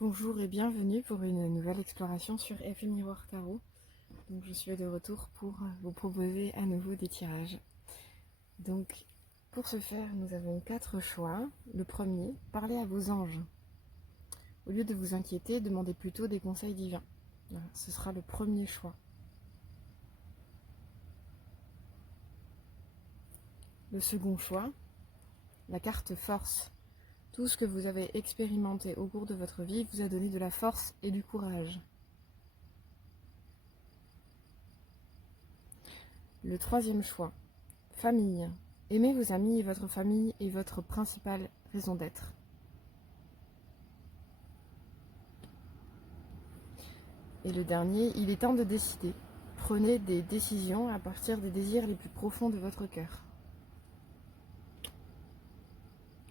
Bonjour et bienvenue pour une nouvelle exploration sur Effet Miroir Tarot. Donc je suis de retour pour vous proposer à nouveau des tirages. Donc pour ce faire, nous avons 4 choix. Le premier, parlez à vos anges. Au lieu de vous inquiéter, demandez plutôt des conseils divins. Voilà, ce sera le premier choix. Le second choix, la carte force. Tout ce que vous avez expérimenté au cours de votre vie vous a donné de la force et du courage. Le troisième choix, famille. Aimez vos amis et votre famille est votre principale raison d'être. Et le dernier, il est temps de décider. Prenez des décisions à partir des désirs les plus profonds de votre cœur.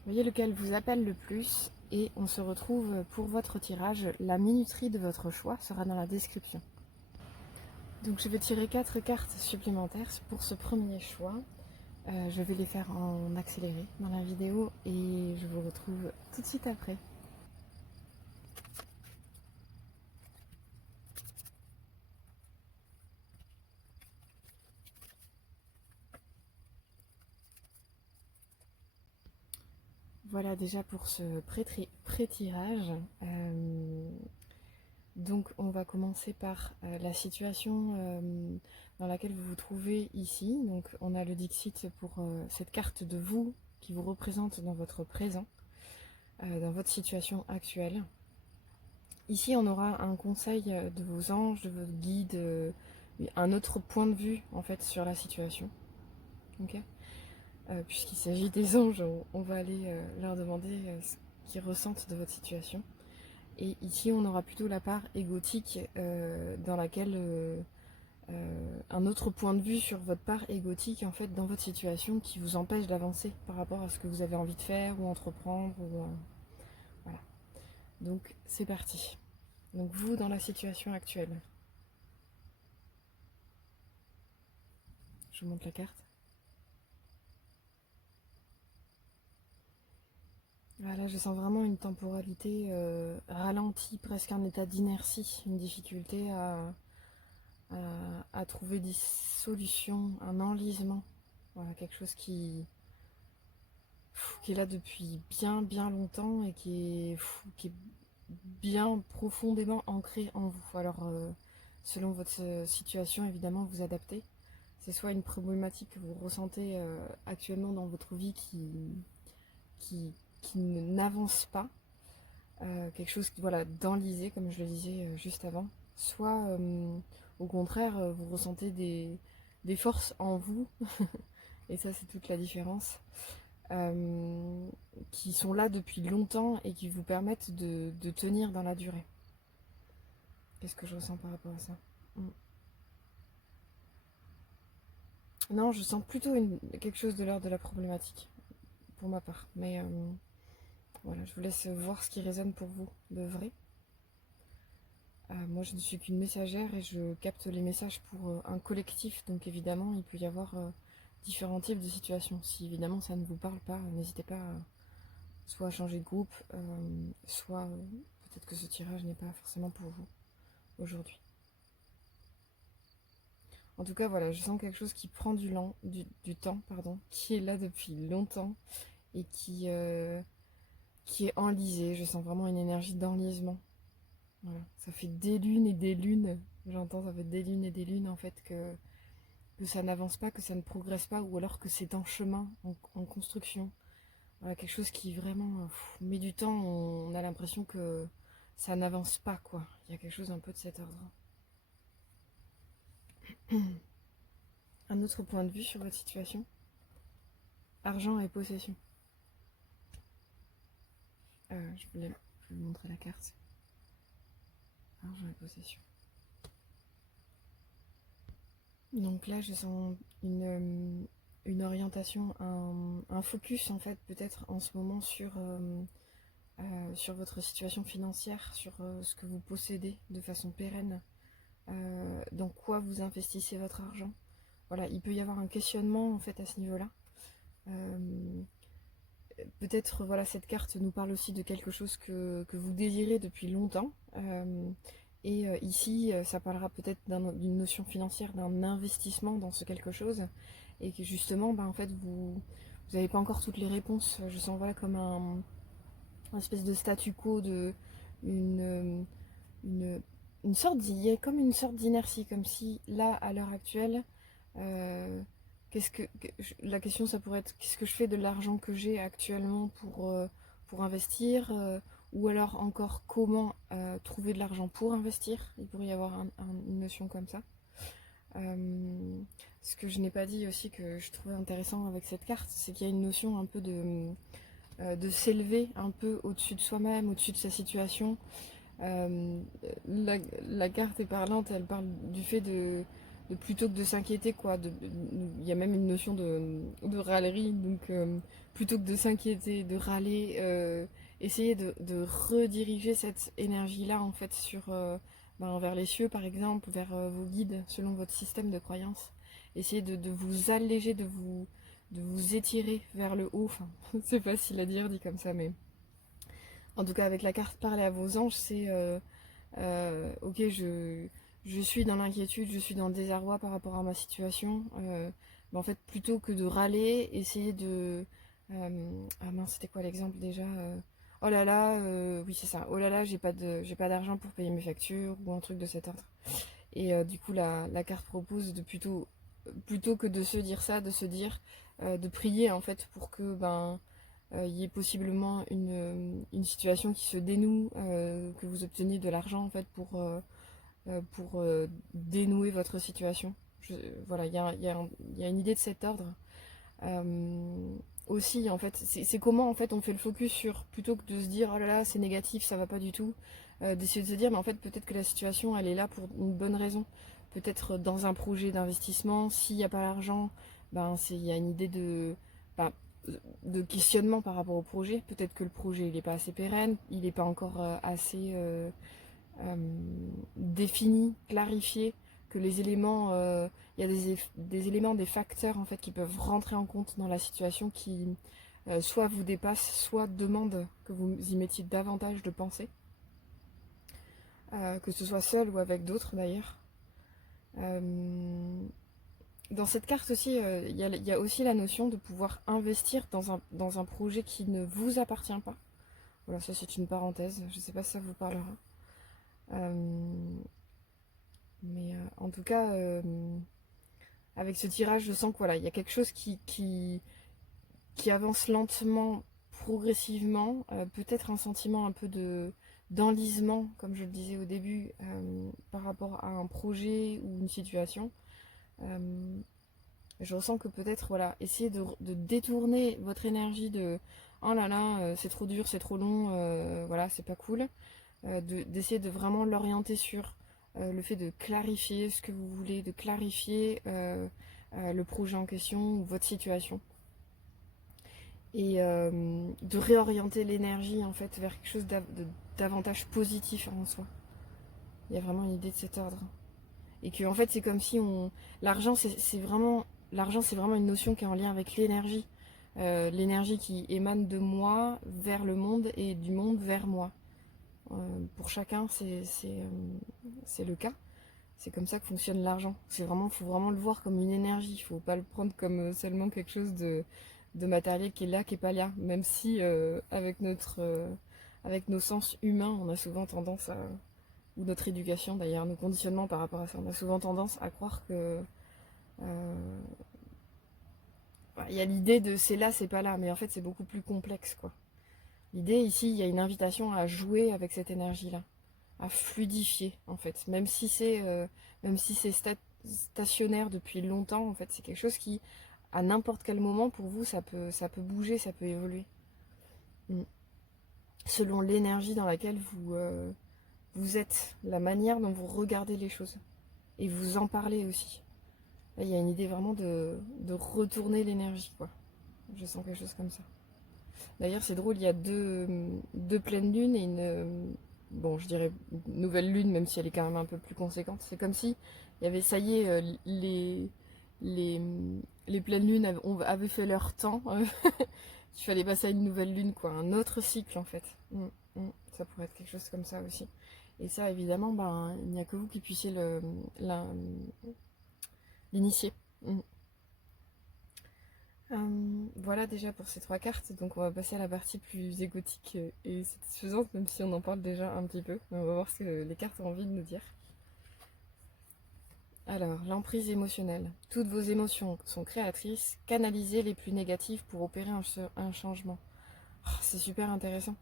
Voyez lequel vous appelle le plus et on se retrouve pour votre tirage. La minuterie de votre choix sera dans la description. Donc je vais tirer 4 cartes supplémentaires pour ce premier choix. Je vais les faire en accéléré dans la vidéo et je vous retrouve tout de suite après. Voilà déjà pour ce pré-tirage. Donc on va commencer par la situation dans laquelle vous vous trouvez ici. Donc on a le Dixit pour cette carte de vous qui vous représente dans votre présent, dans votre situation actuelle. Ici on aura un conseil de vos anges, de vos guides, un autre point de vue en fait sur la situation. Okay, puisqu'il s'agit des anges, on va aller leur demander ce qu'ils ressentent de votre situation. Et ici, on aura plutôt la part égotique dans laquelle un autre point de vue sur votre part égotique en fait dans votre situation qui vous empêche d'avancer par rapport à ce que vous avez envie de faire ou entreprendre. Voilà. Donc c'est parti. Donc vous dans la situation actuelle. Je vous montre la carte. Voilà, je sens vraiment une temporalité ralentie, presque un état d'inertie, une difficulté à trouver des solutions, un enlisement. Voilà, quelque chose qui est là depuis bien longtemps et qui est bien profondément ancré en vous. Alors, selon votre situation, évidemment, vous adaptez. C'est soit une problématique que vous ressentez actuellement dans votre vie qui n'avance pas, quelque chose voilà, d'enlisé, comme je le disais juste avant, soit au contraire, vous ressentez des forces en vous, et ça c'est toute la différence, qui sont là depuis longtemps et qui vous permettent de tenir dans la durée. Qu'est-ce que je ressens par rapport à ça? Non, je sens plutôt quelque chose de l'ordre de la problématique, pour ma part. Mais voilà, je vous laisse voir ce qui résonne pour vous de vrai. Moi, je ne suis qu'une messagère et je capte les messages pour un collectif. Donc évidemment, il peut y avoir différents types de situations. Si évidemment ça ne vous parle pas, n'hésitez pas soit à changer de groupe, soit peut-être que ce tirage n'est pas forcément pour vous aujourd'hui. En tout cas, voilà, je sens quelque chose qui prend du temps, pardon, qui est là depuis longtemps et qui est enlisé. Je sens vraiment une énergie d'enlisement. Voilà. Ça fait des lunes et des lunes, j'entends, ça fait des lunes et des lunes en fait que ça n'avance pas, que ça ne progresse pas, ou alors que c'est en chemin, en construction. Voilà, quelque chose qui vraiment met du temps, on a l'impression que ça n'avance pas, quoi. Il y a quelque chose un peu de cet ordre. Un autre point de vue sur votre situation? Argent et possession. Je vais vous montrer la carte. Argent et possession. Donc là, je sens une orientation, un focus en fait, peut-être en ce moment sur votre situation financière, sur ce que vous possédez de façon pérenne, dans quoi vous investissez votre argent. Voilà, il peut y avoir un questionnement en fait à ce niveau-là. peut-être, voilà, cette carte nous parle aussi de quelque chose que vous désirez depuis longtemps. Ici, ça parlera peut-être d'une notion financière, d'un investissement dans ce quelque chose. Et que justement, en fait, vous n'avez pas encore toutes les réponses. Je sens, voilà, comme un espèce de statu quo, une, une, il y a comme une sorte d'inertie, comme si là, à l'heure actuelle, euh, la question ça pourrait être qu'est-ce que je fais de l'argent que j'ai actuellement pour investir, ou alors encore comment trouver de l'argent pour investir. Il pourrait y avoir une notion comme ça. Ce que je n'ai pas dit aussi que je trouvais intéressant avec cette carte, c'est qu'il y a une notion un peu de s'élever un peu au-dessus de soi-même, au-dessus de sa situation. Euh, la carte est parlante, elle parle du fait de plutôt que de s'inquiéter, quoi. Il y a même une notion de râlerie, donc plutôt que de s'inquiéter, de râler, essayer de rediriger cette énergie-là en fait vers les cieux par exemple, vers vos guides selon votre système de croyance. Essayez de vous alléger, de vous étirer vers le haut. Enfin, c'est facile à dire dit comme ça, mais en tout cas avec la carte parler à vos anges, c'est ok, je suis dans l'inquiétude, je suis dans le désarroi par rapport à ma situation. En fait, plutôt que de râler, essayer ah mince, c'était quoi l'exemple déjà oh là là, oui c'est ça. Oh là là, j'ai pas d'argent pour payer mes factures ou un truc de cet ordre. Du coup, la carte propose de plutôt que de se dire ça, de se dire, de prier en fait pour que il y ait possiblement une situation qui se dénoue, que vous obteniez de l'argent en fait pour dénouer votre situation. Voilà, il y a une idée de cet ordre. Aussi, en fait, c'est comment en fait on fait le focus sur, plutôt que de se dire oh là là c'est négatif, ça va pas du tout, d'essayer de se dire mais en fait peut-être que la situation elle est là pour une bonne raison. Peut-être dans un projet d'investissement, s'il n'y a pas l'argent, il y a une idée ben, de questionnement par rapport au projet. Peut-être que le projet il n'est pas assez pérenne, il n'est pas encore assez euh, défini, clarifié, que les éléments, il y a des éléments, des facteurs en fait qui peuvent rentrer en compte dans la situation qui soit vous dépassent, soit demandent que vous y mettiez davantage de pensée, que ce soit seul ou avec d'autres d'ailleurs. Dans cette carte aussi, il y a aussi la notion de pouvoir investir dans un projet qui ne vous appartient pas. Voilà, ça c'est une parenthèse, je ne sais pas si ça vous parlera. En tout cas, avec ce tirage, je sens que voilà, il y a quelque chose qui avance lentement, progressivement, peut-être un sentiment un peu d'enlisement, comme je le disais au début, par rapport à un projet ou une situation. Je ressens que peut-être, voilà, essayez de détourner votre énergie de oh là là, c'est trop dur, c'est trop long, voilà, c'est pas cool. D'essayer de vraiment l'orienter sur le fait de clarifier ce que vous voulez, de clarifier le projet en question ou votre situation. Et de réorienter l'énergie en fait vers quelque chose de davantage positif en soi. Il y a vraiment une idée de cet ordre. Et que en fait c'est comme si l'argent c'est vraiment une notion qui est en lien avec l'énergie. L'énergie qui émane de moi vers le monde et du monde vers moi. Pour chacun c'est le cas. C'est comme ça que fonctionne l'argent. Faut vraiment le voir comme une énergie. Il faut pas le prendre comme seulement quelque chose de matériel qui est là, qui est pas là. Même si avec nos sens humains, on a souvent tendance à, ou notre éducation d'ailleurs, nos conditionnements par rapport à ça, on a souvent tendance à croire que il y a l'idée de c'est là, c'est pas là, mais en fait c'est beaucoup plus complexe quoi. L'idée ici, il y a une invitation à jouer avec cette énergie-là, à fluidifier en fait, même si c'est stationnaire depuis longtemps, en fait, c'est quelque chose qui, à n'importe quel moment pour vous, ça peut bouger, ça peut évoluer. Selon l'énergie dans laquelle vous êtes, la manière dont vous regardez les choses. Et vous en parlez aussi. Là, il y a une idée vraiment de retourner l'énergie, quoi. Je sens quelque chose comme ça. D'ailleurs, c'est drôle, il y a deux pleines lunes et bon, je dirais une nouvelle lune, même si elle est quand même un peu plus conséquente. C'est comme si il y avait, ça y est, les, les pleines lunes avaient fait leur temps. qu'il fallait passer à une nouvelle lune, quoi, un autre cycle en fait. Ça pourrait être quelque chose comme ça aussi. Et ça, évidemment, ben, il n'y a que vous qui puissiez l'initier. Voilà déjà pour ces 3 cartes, donc on va passer à la partie plus égotique et satisfaisante, même si on en parle déjà un petit peu. Mais on va voir ce que les cartes ont envie de nous dire. Alors, l'emprise émotionnelle. Toutes vos émotions sont créatrices. Canalisez les plus négatives pour opérer un changement. Oh, c'est super intéressant.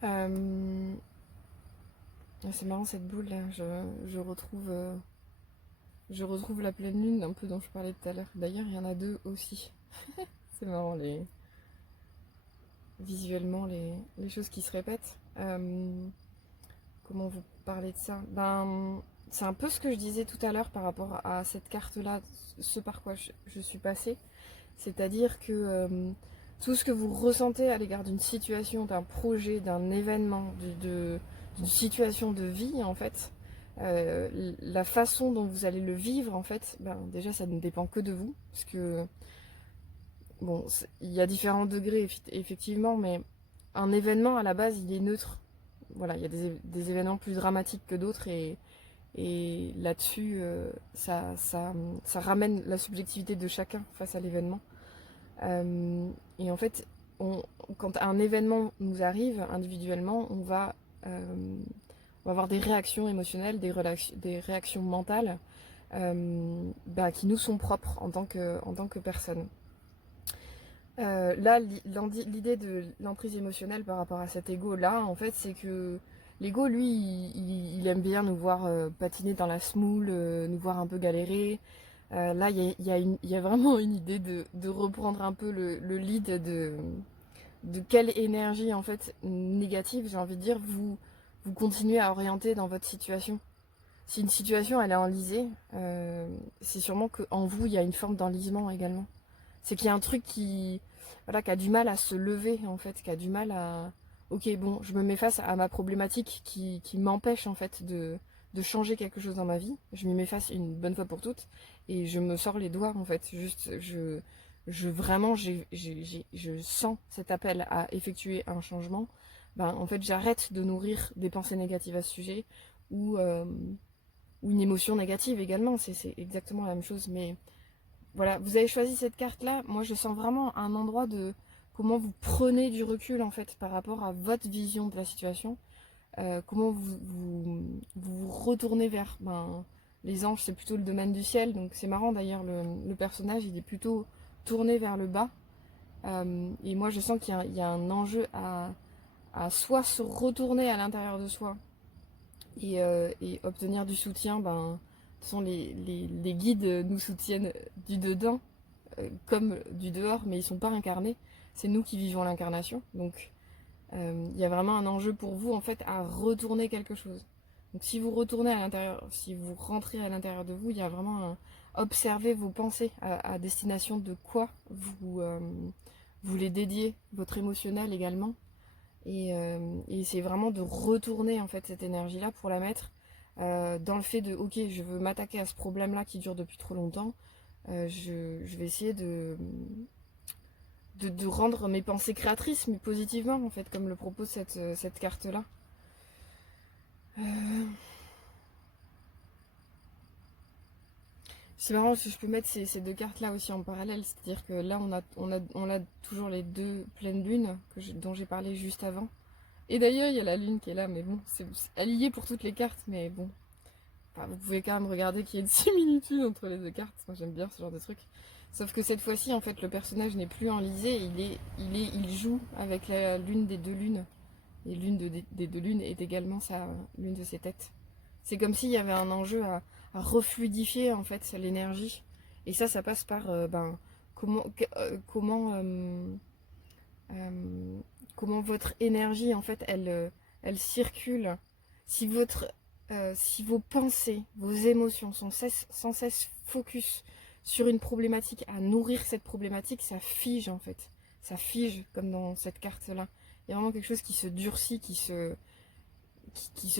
C'est marrant cette boule là. Je retrouve la pleine lune un peu dont je parlais tout à l'heure. D'ailleurs, il y en a 2 aussi. C'est marrant visuellement les choses qui se répètent. Comment vous parler de ça? Ben, c'est un peu ce que je disais tout à l'heure par rapport à cette carte-là, ce par quoi je suis passée. C'est-à-dire que tout ce que vous ressentez à l'égard d'une situation, d'un projet, d'un événement, d'une situation de vie, en fait, la façon dont vous allez le vivre, en fait, ben, déjà, ça ne dépend que de vous. Parce que, bon, il y a différents degrés, effectivement, mais un événement, à la base, il est neutre. Voilà, il y a des événements plus dramatiques que d'autres et là-dessus, ça ramène la subjectivité de chacun face à l'événement. Et en fait, quand un événement nous arrive individuellement, on va avoir des réactions émotionnelles, des réactions mentales qui nous sont propres en tant que personne. Là, l'idée de l'emprise émotionnelle par rapport à cet ego-là, en fait, c'est que l'ego, lui, il aime bien nous voir patiner dans la semoule, nous voir un peu galérer. Là, il y a vraiment une idée de reprendre un peu le lead de quelle énergie, en fait, négative, j'ai envie de dire, vous continuez à orienter dans votre situation. Si une situation, elle est enlisée, c'est sûrement qu'en vous, il y a une forme d'enlisement également. C'est qu'il y a un truc qui a du mal à se lever, en fait, qui a du mal à... Ok, bon, je me mets face à ma problématique qui m'empêche, en fait, de changer quelque chose dans ma vie. Je m'y mets face une bonne fois pour toutes et je me sors les doigts, en fait. Juste, vraiment, je sens cet appel à effectuer un changement. Ben, en fait, j'arrête de nourrir des pensées négatives à ce sujet ou une émotion négative également. C'est exactement la même chose, mais... Voilà, vous avez choisi cette carte-là. Moi, je sens vraiment un endroit de comment vous prenez du recul, en fait, par rapport à votre vision de la situation. Comment vous retournez vers... Ben, les anges, c'est plutôt le domaine du ciel. Donc, c'est marrant, d'ailleurs, le personnage, il est plutôt tourné vers le bas. Et moi, je sens qu'il y a un enjeu à soit se retourner à l'intérieur de soi et obtenir du soutien. Ben, les guides nous soutiennent du dedans comme du dehors, mais ils sont pas incarnés. C'est nous qui vivons l'incarnation. Donc il y a vraiment un enjeu pour vous en fait à retourner quelque chose. Donc si vous retournez à l'intérieur, si vous rentrez à l'intérieur de vous, il y a vraiment observer vos pensées à destination de quoi vous les dédiez, votre émotionnel également. Et c'est vraiment de retourner en fait cette énergie-là pour la mettre dans le fait de ok, je veux m'attaquer à ce problème-là qui dure depuis trop longtemps. Je vais essayer de rendre mes pensées créatrices, mais positivement en fait, comme le propose cette carte-là. C'est marrant si je peux mettre ces 2 cartes-là aussi en parallèle, c'est-à-dire que là on a toujours les 2 pleines lunes dont j'ai parlé juste avant. Et d'ailleurs il y a la lune qui est là, mais bon, elle y est pour toutes les cartes, mais bon. Enfin, vous pouvez quand même regarder qu'il y a une similitude entre les 2 cartes. Moi j'aime bien ce genre de truc. Sauf que cette fois-ci, en fait, le personnage n'est plus enlisé, il joue avec la lune des 2 lunes. Et l'une des 2 lunes est également l'une de ses têtes. C'est comme s'il y avait un enjeu à refluidifier en fait l'énergie. Et ça passe par comment votre énergie en fait elle circule. Si vos pensées, vos émotions sont sans cesse focus sur une problématique, à nourrir cette problématique, ça fige en fait. Ça fige comme dans cette carte-là. Il y a vraiment quelque chose qui se durcit, qui se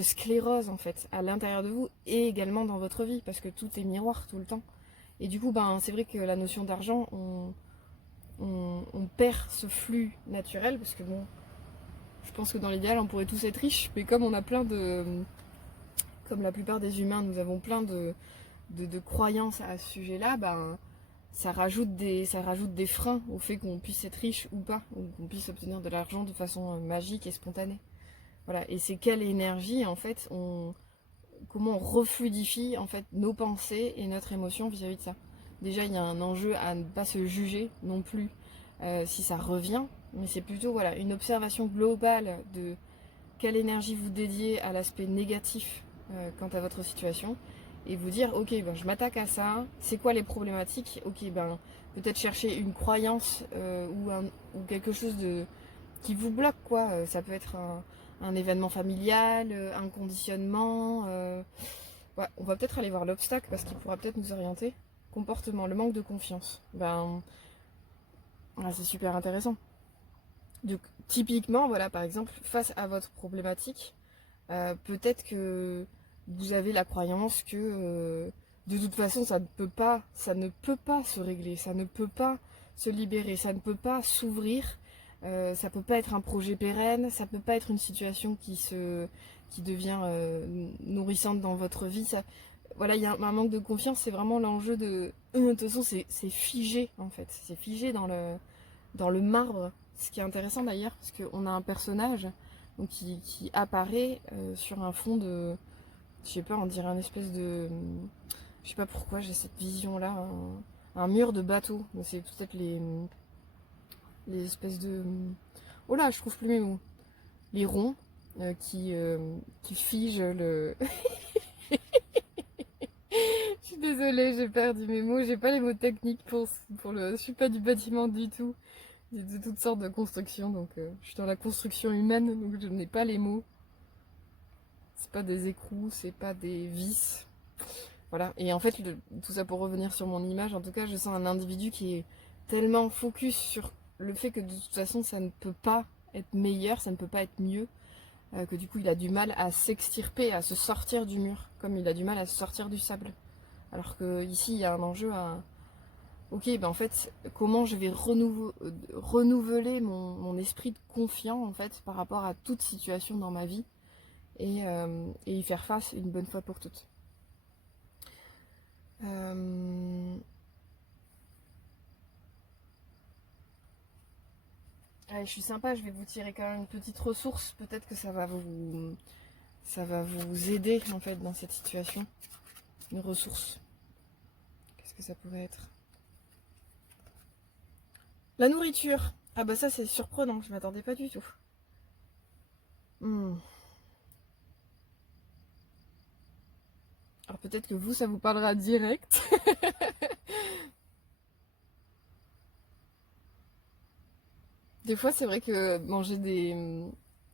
sclérose en fait à l'intérieur de vous et également dans votre vie parce que tout est miroir tout le temps. Et du coup, ben, c'est vrai que la notion d'argent, on perd ce flux naturel, parce que bon, je pense que dans l'idéal on pourrait tous être riches, mais comme on a plein de... Comme la plupart des humains, nous avons plein de croyances à ce sujet-là, ben, ça rajoute des freins au fait qu'on puisse être riche ou pas, ou qu'on puisse obtenir de l'argent de façon magique et spontanée. Voilà, et c'est quelle énergie, en fait, comment on refluidifie en fait nos pensées et notre émotion vis-à-vis de ça. Déjà, il y a un enjeu à ne pas se juger non plus si ça revient, mais c'est plutôt voilà, une observation globale de quelle énergie vous dédiez à l'aspect négatif quant à votre situation, et vous dire ok, ben, je m'attaque à ça, c'est quoi les problématiques, ok, ben peut-être chercher une croyance ou quelque chose qui vous bloque, quoi. Ça peut être un événement familial, un conditionnement. Ouais, on va peut-être aller voir l'obstacle parce qu'il pourra peut-être nous orienter. Comportement, le manque de confiance. Ben, c'est super intéressant. Donc, typiquement, voilà, par exemple, face à votre problématique, peut-être que vous avez la croyance que de toute façon, ça ne peut pas se régler, ça ne peut pas se libérer, ça ne peut pas s'ouvrir. Ça peut pas être un projet pérenne, ça peut pas être une situation qui devient nourrissante dans votre vie. Voilà, il y a un manque de confiance, c'est vraiment l'enjeu de toute façon, c'est figé en fait, c'est figé dans le marbre. Ce qui est intéressant d'ailleurs, parce qu'on a un personnage donc, qui apparaît sur un fond de, je sais pas, on dirait un espèce de, je sais pas pourquoi j'ai cette vision là, un mur de bateau. C'est peut-être les espèces de... Oh là, je trouve plus mes mots. Les ronds qui figent le... Je suis désolée, j'ai perdu mes mots. J'ai pas les mots techniques pour le... Je suis pas du bâtiment du tout. J'ai de toutes sortes de constructions, donc je suis dans la construction humaine, donc je n'ai pas les mots. C'est pas des écrous, c'est pas des vis. Voilà. Et en fait, tout ça pour revenir sur mon image, en tout cas, je sens un individu qui est tellement focus sur le fait que de toute façon, ça ne peut pas être meilleur, ça ne peut pas être mieux, que du coup, il a du mal à s'extirper, à se sortir du mur, comme il a du mal à se sortir du sable. Alors que ici, il y a un enjeu à... Ok, ben en fait, comment je vais renouveler mon esprit de confiant, en fait, par rapport à toute situation dans ma vie, et y faire face une bonne fois pour toutes. Allez, je suis sympa, je vais vous tirer quand même une petite ressource. Peut-être que ça va vous aider en fait dans cette situation. Une ressource. Qu'est-ce que ça pourrait être? La nourriture. Ah bah ça c'est surprenant, je m'attendais pas du tout. Alors peut-être que vous, ça vous parlera direct. Des fois, c'est vrai que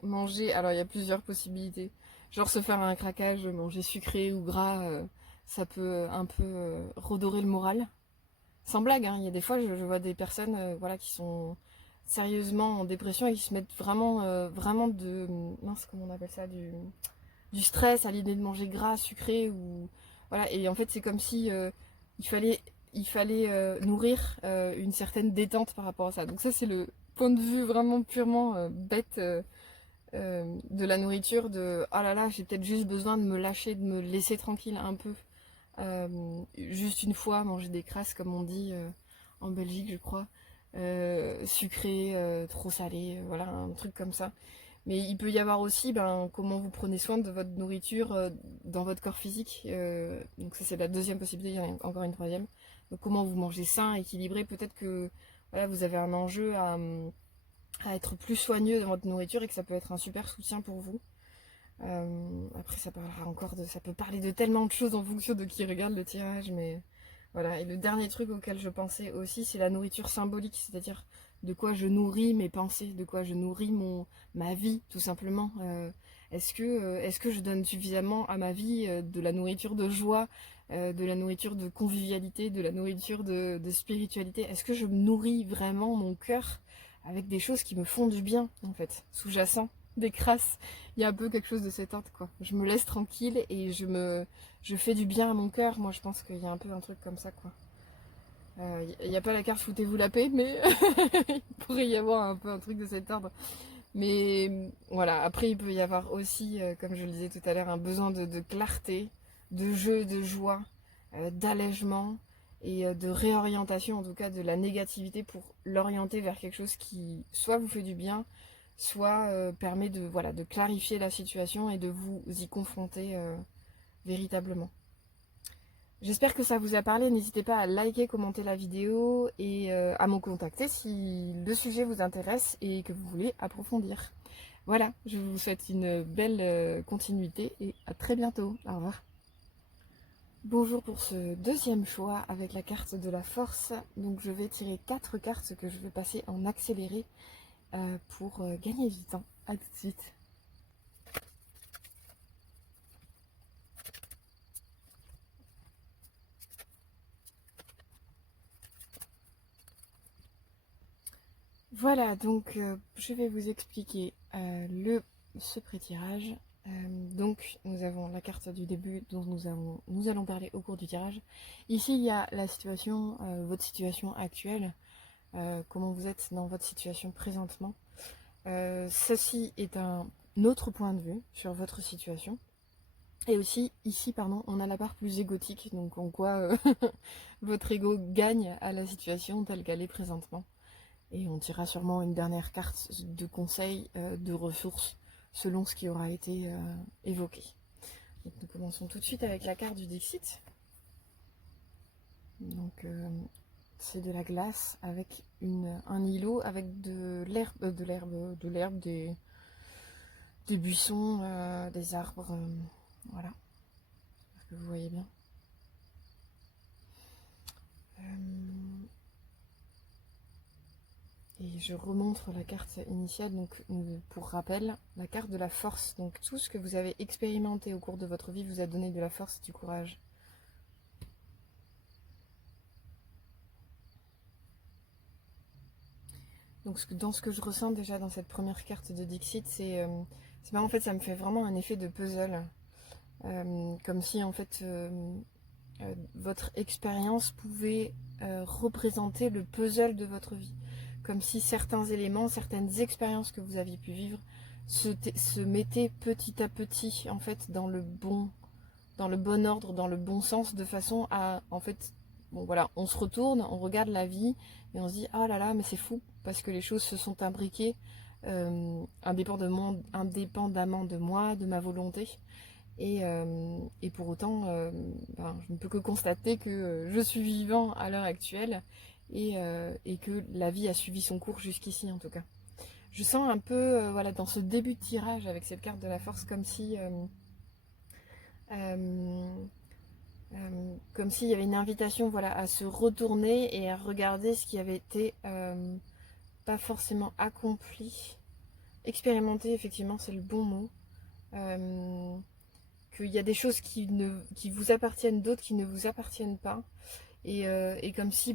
manger, alors il y a plusieurs possibilités. Genre se faire un craquage, manger sucré ou gras, ça peut un peu redorer le moral. Sans blague, hein, il y a des fois, je vois des personnes voilà, qui sont sérieusement en dépression et qui se mettent vraiment de... Mince, comment on appelle ça? Du stress à l'idée de manger gras, sucré, ou... Voilà, et en fait, c'est comme si il fallait, nourrir une certaine détente par rapport à ça. Donc ça, c'est le point de vue vraiment purement bête de la nourriture, de « Oh là là, j'ai peut-être juste besoin de me lâcher, de me laisser tranquille un peu. Juste une fois, manger des crasses, comme on dit en Belgique, je crois. Sucré, trop salé, voilà, un truc comme ça. » Mais il peut y avoir aussi comment vous prenez soin de votre nourriture dans votre corps physique. Donc ça c'est la deuxième possibilité, il y en a encore une troisième. Donc comment vous mangez sain, équilibré. Peut-être que voilà, vous avez un enjeu à être plus soigneux dans votre nourriture et que ça peut être un super soutien pour vous. Après ça peut parler de tellement de choses en fonction de qui regarde le tirage, mais voilà. Et le dernier truc auquel je pensais aussi, c'est la nourriture symbolique, c'est-à-dire de quoi je nourris mes pensées, de quoi je nourris ma vie, tout simplement. Est-ce que je donne suffisamment à ma vie de la nourriture de joie, de la nourriture de convivialité, de la nourriture de spiritualité? Est-ce que je nourris vraiment mon cœur avec des choses qui me font du bien, en fait, sous-jacent, des crasses? Il y a un peu quelque chose de cet ordre, quoi. Je me laisse tranquille et je fais du bien à mon cœur. Moi, je pense qu'il y a un peu un truc comme ça, quoi. Il n'y a pas la carte foutez-vous la paix, mais il pourrait y avoir un peu un truc de cet ordre. Mais voilà, après il peut y avoir aussi, comme je le disais tout à l'heure, un besoin de clarté, de jeu, de joie, d'allègement et de réorientation, en tout cas de la négativité pour l'orienter vers quelque chose qui soit vous fait du bien, soit permet de, voilà, de clarifier la situation et de vous y confronter véritablement. J'espère que ça vous a parlé, n'hésitez pas à liker, commenter la vidéo et à me contacter si le sujet vous intéresse et que vous voulez approfondir. Voilà, je vous souhaite une belle continuité et à très bientôt. Au revoir. Bonjour pour ce deuxième choix avec la carte de la force. Donc je vais tirer 4 cartes que je vais passer en accéléré pour gagner du temps. A tout de suite. Voilà, donc je vais vous expliquer ce pré-tirage. Donc nous avons la carte du début dont nous allons parler au cours du tirage. Ici il y a la situation, votre situation actuelle, comment vous êtes dans votre situation présentement. Ceci est un autre point de vue sur votre situation. Et aussi ici, pardon, on a la part plus égotique, donc en quoi votre ego gagne à la situation telle qu'elle est présentement. Et on tirera sûrement une dernière carte de conseil, de ressources, selon ce qui aura été évoqué. Donc nous commençons tout de suite avec la carte du Dixit. Donc c'est de la glace avec un îlot avec de l'herbe, des buissons, des arbres. Voilà. J'espère que vous voyez bien. Et je remontre la carte initiale, donc pour rappel, la carte de la force. Donc tout ce que vous avez expérimenté au cours de votre vie vous a donné de la force et du courage. Donc dans ce que je ressens déjà dans cette première carte de Dixit, c'est marrant, en fait ça me fait vraiment un effet de puzzle. Comme si en fait votre expérience pouvait représenter le puzzle de votre vie. Comme si certains éléments, certaines expériences que vous aviez pu vivre se mettaient petit à petit en fait dans le bon ordre, dans le bon sens, de façon à en fait, bon voilà, on se retourne, on regarde la vie et on se dit ah là là mais c'est fou parce que les choses se sont imbriquées indépendamment de moi, de ma volonté. Et pour autant, je ne peux que constater que je suis vivant à l'heure actuelle et que la vie a suivi son cours jusqu'ici en tout cas. Je sens un peu, voilà, dans ce début de tirage avec cette carte de la force, comme s'il y avait une invitation, voilà, à se retourner et à regarder ce qui avait été pas forcément accompli. Expérimenter, effectivement, c'est le bon mot. Qu'il y a des choses qui vous appartiennent, d'autres qui ne vous appartiennent pas. Et comme si,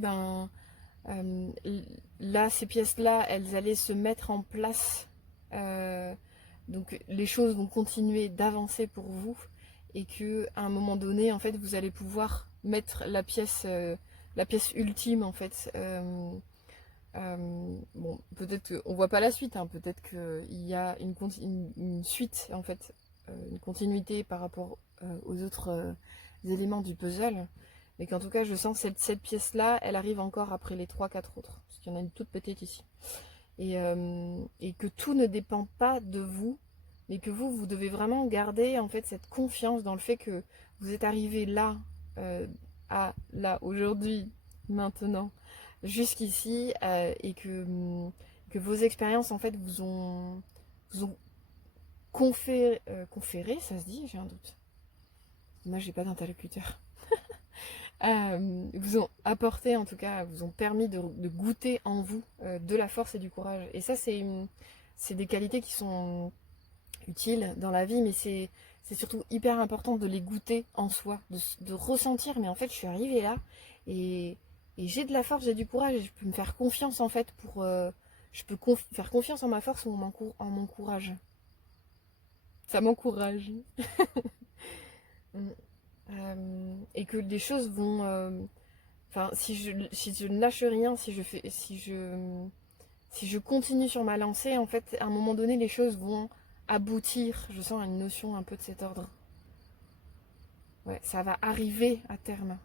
là, ces pièces-là, elles allaient se mettre en place. Donc les choses vont continuer d'avancer pour vous. Et qu'à un moment donné, en fait, vous allez pouvoir mettre la pièce ultime, en fait. Bon, peut-être qu'on ne voit pas la suite, hein, peut-être qu'il y a une suite, en fait, une continuité par rapport aux autres éléments du puzzle, mais qu'en tout cas je sens cette pièce-là, elle arrive encore après les 3-4 autres, parce qu'il y en a une toute petite ici. Et que tout ne dépend pas de vous, mais que vous devez vraiment garder en fait cette confiance dans le fait que vous êtes arrivé là, là, aujourd'hui, maintenant, jusqu'ici, et que vos expériences en fait vous ont conféré, ça se dit, j'ai un doute. Moi, j'ai pas d'interlocuteur. Vous ont apporté, en tout cas, vous ont permis de goûter en vous de la force et du courage. Et ça, c'est des qualités qui sont utiles dans la vie, mais c'est surtout hyper important de les goûter en soi, de ressentir, mais en fait, je suis arrivée là, et j'ai de la force, j'ai du courage, et je peux me faire confiance, en fait, je peux faire confiance en ma force ou en mon courage. Ça m'encourage. Et que les choses vont enfin, si je ne lâche rien, si je continue sur ma lancée, en fait, à un moment donné, les choses vont aboutir. Je sens une notion un peu de cet ordre. Ouais, ça va arriver à terme.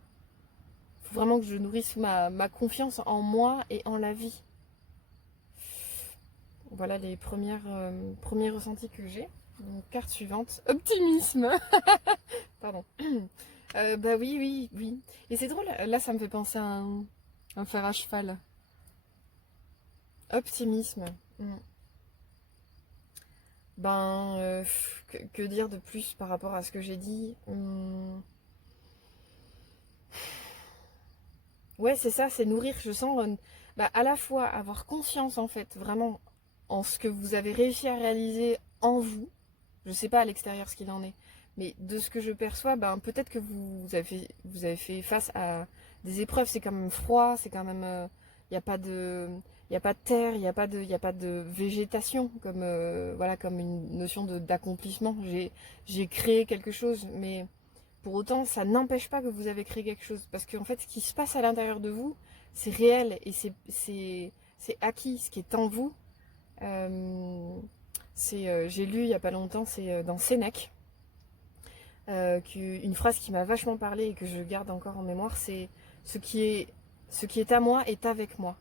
Il faut vraiment que je nourrisse ma confiance en moi et en la vie. Voilà les premiers ressentis que j'ai. Donc, carte suivante, optimisme. Pardon. Bah oui, oui, oui. Et c'est drôle, là ça me fait penser à un fer à cheval. Optimisme. Mm. Ben, que dire de plus par rapport à ce que j'ai dit? Ouais, c'est ça, c'est nourrir. Je sens bah, à la fois avoir confiance en fait, vraiment en ce que vous avez réussi à réaliser en vous. Je sais pas à l'extérieur ce qu'il en est, mais de ce que je perçois, ben, peut-être que vous avez fait face à des épreuves. C'est quand même froid, c'est quand même. Il n'y a pas de. Il a pas de terre, y a pas de végétation comme, voilà, comme une notion d'accomplissement. J'ai créé quelque chose, mais pour autant, ça n'empêche pas que vous avez créé quelque chose. Parce qu'en fait, ce qui se passe à l'intérieur de vous, c'est réel et c'est acquis. Ce qui est en vous, j'ai lu il n'y a pas longtemps, c'est dans Sénèque, une phrase qui m'a vachement parlé et que je garde encore en mémoire, c'est ce qui est à moi est avec moi.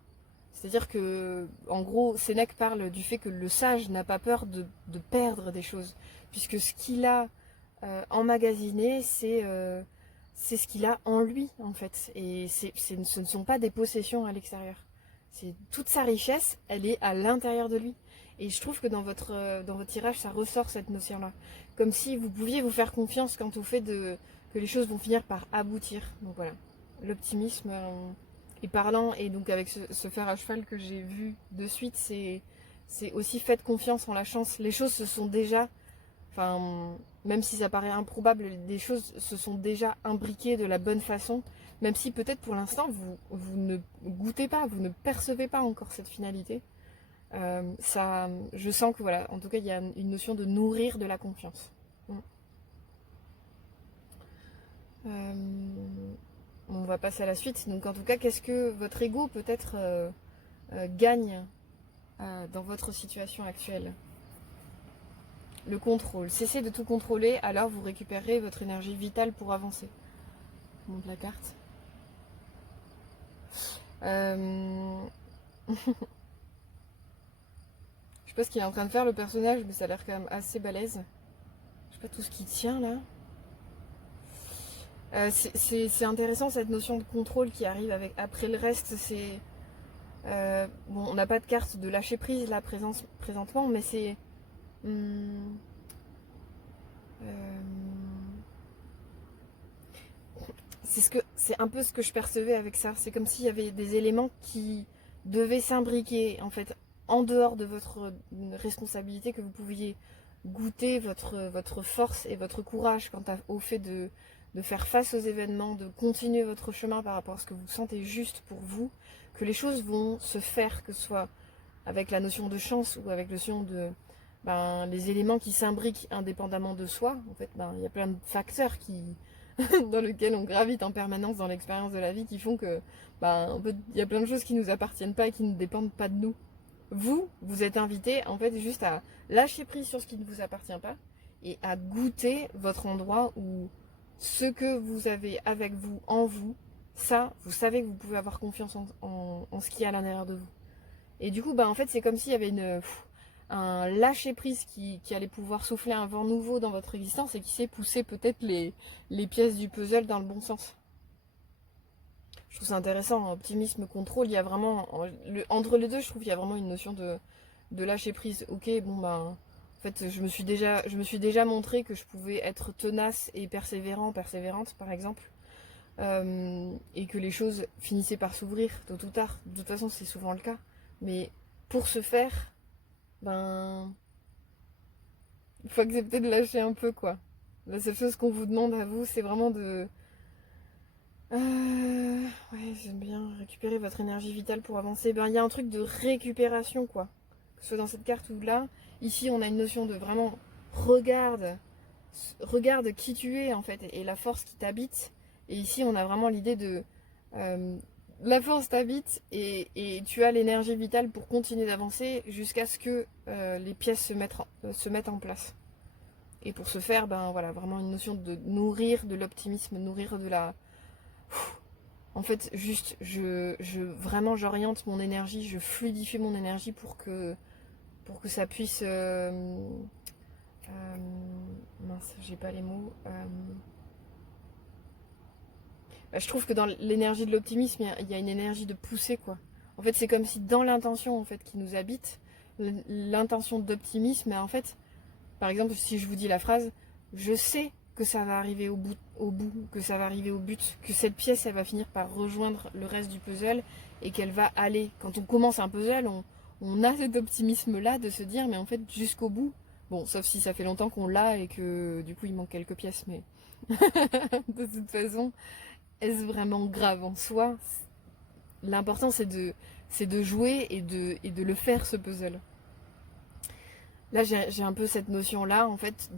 C'est-à-dire que, en gros, Sénèque parle du fait que le sage n'a pas peur de perdre des choses, puisque ce qu'il a emmagasiné, c'est ce qu'il a en lui, en fait. Et ce ne sont pas des possessions à l'extérieur. C'est toute sa richesse, elle est à l'intérieur de lui. Et je trouve que dans votre tirage, ça ressort cette notion-là. Comme si vous pouviez vous faire confiance quant au fait que les choses vont finir par aboutir. Donc voilà, l'optimisme est parlant. Et donc avec ce fer à cheval que j'ai vu de suite, c'est aussi faites confiance en la chance. Les choses se sont déjà, enfin, même si ça paraît improbable, les choses se sont déjà imbriquées de la bonne façon. Même si peut-être pour l'instant, vous ne goûtez pas, vous ne percevez pas encore cette finalité. Je sens que voilà, en tout cas, il y a une notion de nourrir de la confiance. Euh, on va passer à la suite. Donc, en tout cas, qu'est-ce que votre ego peut-être gagne dans votre situation actuelle? Le contrôle. Cessez de tout contrôler, alors vous récupérez votre énergie vitale pour avancer. Je monte la carte. Je sais pas ce qu'il est en train de faire le personnage, mais ça a l'air quand même assez balèze. Je sais pas tout ce qui tient là. C'est intéressant cette notion de contrôle qui arrive après le reste. Bon, on n'a pas de carte de lâcher prise là présentement, mais c'est un peu ce que je percevais avec ça. C'est comme s'il y avait des éléments qui devaient s'imbriquer en fait en dehors de votre responsabilité, que vous pouviez goûter votre force et votre courage au fait de faire face aux événements, de continuer votre chemin par rapport à ce que vous sentez juste pour vous, que les choses vont se faire, que ce soit avec la notion de chance ou avec la notion de les éléments qui s'imbriquent indépendamment de soi. En fait, il y a plein de facteurs dans lesquels on gravite en permanence dans l'expérience de la vie qui font que en fait, il y a plein de choses qui nous appartiennent pas et qui ne dépendent pas de nous. Vous êtes invité en fait juste à lâcher prise sur ce qui ne vous appartient pas et à goûter votre endroit où ce que vous avez avec vous, en vous, ça, vous savez que vous pouvez avoir confiance en ce qui est à l'intérieur de vous. Et du coup, en fait, c'est comme s'il y avait un lâcher-prise qui allait pouvoir souffler un vent nouveau dans votre existence et qui sait pousser peut-être les pièces du puzzle dans le bon sens. Je trouve ça intéressant, optimisme, contrôle, il y a vraiment, entre les deux, je trouve qu'il y a vraiment une notion de lâcher-prise. Ok, en fait, je me suis déjà montré que je pouvais être tenace et persévérante, par exemple, et que les choses finissaient par s'ouvrir tôt ou tard. De toute façon, c'est souvent le cas. Mais pour ce faire, il faut accepter de lâcher un peu, quoi. La seule chose qu'on vous demande à vous, c'est vraiment de... ouais, j'aime bien récupérer votre énergie vitale pour avancer. Il y a un truc de récupération, quoi. Que ce soit dans cette carte ou là. Ici, on a une notion de vraiment... Regarde qui tu es, en fait, et la force qui t'habite. Et ici, on a vraiment l'idée de... La force t'habite et tu as l'énergie vitale pour continuer d'avancer jusqu'à ce que les pièces se mettent en place. Et pour ce faire, ben voilà, vraiment une notion de nourrir de l'optimisme, nourrir de la... En fait, juste, vraiment, j'oriente mon énergie, je fluidifie mon énergie pour que ça puisse... mince, j'ai pas les mots. Je trouve que dans l'énergie de l'optimisme, il y a une énergie de poussée, quoi. En fait, c'est comme si dans l'intention en fait, qui nous habite, l'intention d'optimisme, en fait, par exemple, si je vous dis la phrase, je sais que ça va arriver au bout, que ça va arriver au but, que cette pièce, elle va finir par rejoindre le reste du puzzle et qu'elle va aller. Quand on commence un puzzle, on a cet optimisme-là de se dire, mais en fait, jusqu'au bout, bon, sauf si ça fait longtemps qu'on l'a et que du coup, il manque quelques pièces, mais de toute façon, est-ce vraiment grave en soi? L'important, c'est de jouer et de le faire, ce puzzle. Là, j'ai un peu cette notion-là, en fait,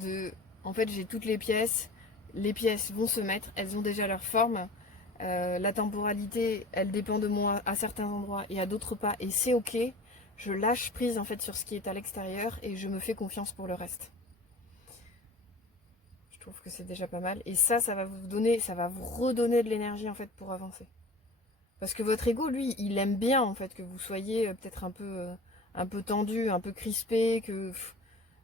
j'ai toutes les pièces vont se mettre, elles ont déjà leur forme, la temporalité, elle dépend de moi à certains endroits et à d'autres pas, et c'est ok, je lâche prise, en fait, sur ce qui est à l'extérieur, et je me fais confiance pour le reste. Je trouve que c'est déjà pas mal, et ça va vous redonner de l'énergie, en fait, pour avancer. Parce que votre ego, lui, il aime bien, en fait, que vous soyez peut-être un peu tendu, un peu crispé,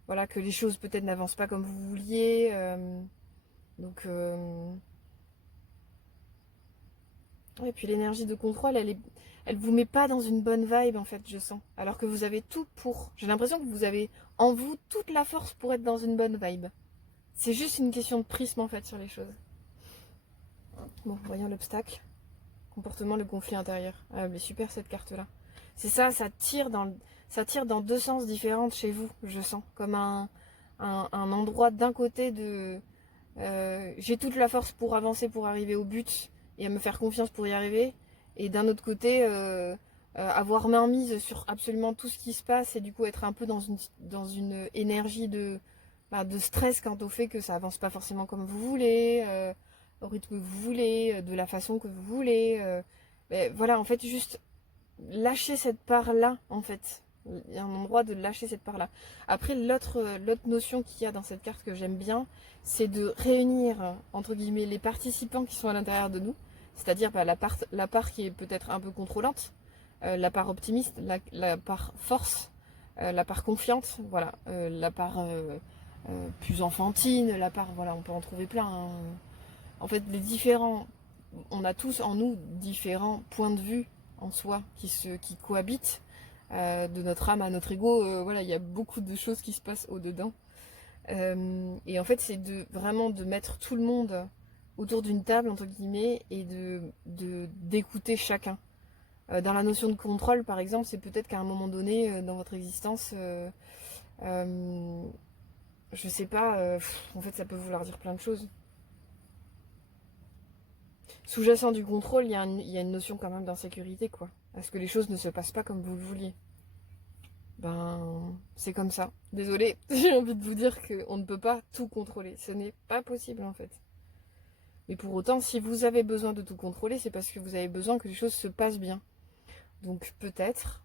voilà, que les choses peut-être n'avancent pas comme vous vouliez. Donc, et puis l'énergie de contrôle, elle vous met pas dans une bonne vibe en fait, je sens. Alors que vous avez tout pour. J'ai l'impression que vous avez en vous toute la force pour être dans une bonne vibe. C'est juste une question de prisme en fait sur les choses. Bon, voyons l'obstacle. Comportement, le conflit intérieur. Ah, mais super cette carte-là. C'est ça, ça tire dans deux sens différents chez vous, je sens. Comme un endroit d'un côté de j'ai toute la force pour avancer, pour arriver au but et à me faire confiance pour y arriver. Et d'un autre côté, avoir main mise sur absolument tout ce qui se passe et du coup être un peu dans une énergie de stress quant au fait que ça avance pas forcément comme vous voulez, au rythme que vous voulez, de la façon que vous voulez. Mais voilà, en fait, juste lâcher cette part-là, en fait. Il y a un endroit de lâcher cette part-là. Après, l'autre notion qu'il y a dans cette carte que j'aime bien, c'est de réunir, entre guillemets, les participants qui sont à l'intérieur de nous, c'est-à-dire bah, la part qui est peut-être un peu contrôlante, la part optimiste, la part force, la part confiante, voilà, la part plus enfantine, la part, voilà, on peut en trouver plein. Hein. En fait, on a tous en nous différents points de vue en soi qui cohabitent de notre âme à notre ego. Voilà, il y a beaucoup de choses qui se passent au-dedans. Et en fait, c'est vraiment de mettre tout le monde autour d'une table, entre guillemets, et d'écouter chacun. Dans la notion de contrôle, par exemple, c'est peut-être qu'à un moment donné dans votre existence, je sais pas, en fait, ça peut vouloir dire plein de choses. Sous-jacent du contrôle, il y a une notion quand même d'insécurité, quoi. Est-ce que les choses ne se passent pas comme vous le vouliez? Ben, c'est comme ça. Désolée, j'ai envie de vous dire qu'on ne peut pas tout contrôler. Ce n'est pas possible, en fait. Mais pour autant, si vous avez besoin de tout contrôler, c'est parce que vous avez besoin que les choses se passent bien. Donc peut-être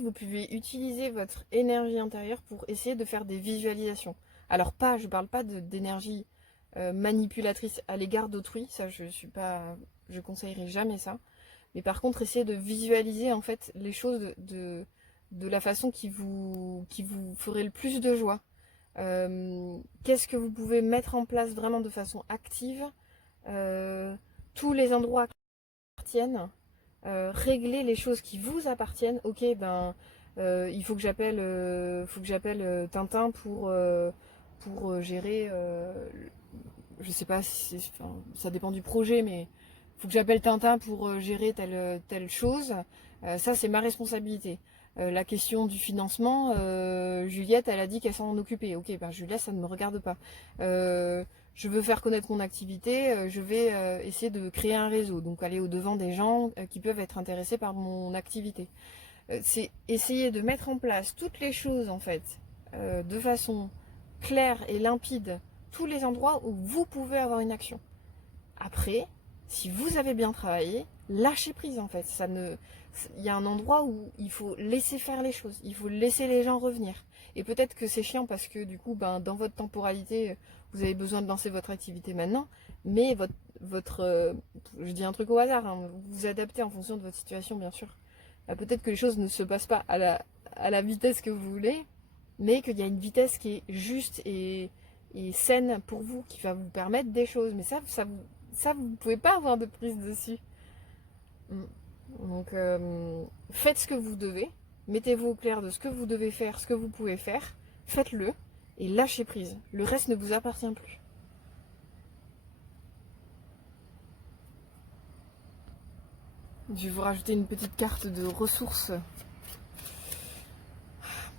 vous pouvez utiliser votre énergie intérieure pour essayer de faire des visualisations. Alors je parle pas d'énergie manipulatrice à l'égard d'autrui, ça je conseillerais jamais ça. Mais par contre, essayez de visualiser en fait les choses de la façon qui vous ferait le plus de joie. Qu'est-ce que vous pouvez mettre en place vraiment de façon active? Tous les endroits qui appartiennent, régler les choses qui vous appartiennent. Ok, ben il faut que j'appelle Tintin pour gérer. Je sais pas si enfin, ça dépend du projet, mais il faut que j'appelle Tintin pour gérer telle chose. Ça, c'est ma responsabilité. La question du financement, Juliette, elle a dit qu'elle s'en occupait. Ok, ben Juliette, ça ne me regarde pas. Je veux faire connaître mon activité, je vais essayer de créer un réseau, donc aller au-devant des gens qui peuvent être intéressés par mon activité. C'est essayer de mettre en place toutes les choses, en fait, de façon claire et limpide, tous les endroits où vous pouvez avoir une action. Après, si vous avez bien travaillé, lâchez prise en fait. Il y a un endroit où il faut laisser faire les choses, il faut laisser les gens revenir. Et peut-être que c'est chiant parce que du coup, dans votre temporalité, vous avez besoin de lancer votre activité maintenant, mais je dis un truc au hasard, hein, vous vous adaptez en fonction de votre situation bien sûr. Peut-être que les choses ne se passent pas à la vitesse que vous voulez, mais qu'il y a une vitesse qui est juste et saine pour vous, qui va vous permettre des choses. Mais ça vous ne pouvez pas avoir de prise dessus. Donc, faites ce que vous devez. Mettez-vous au clair de ce que vous devez faire, ce que vous pouvez faire. Faites-le et lâchez prise. Le reste ne vous appartient plus. Je vais vous rajouter une petite carte de ressources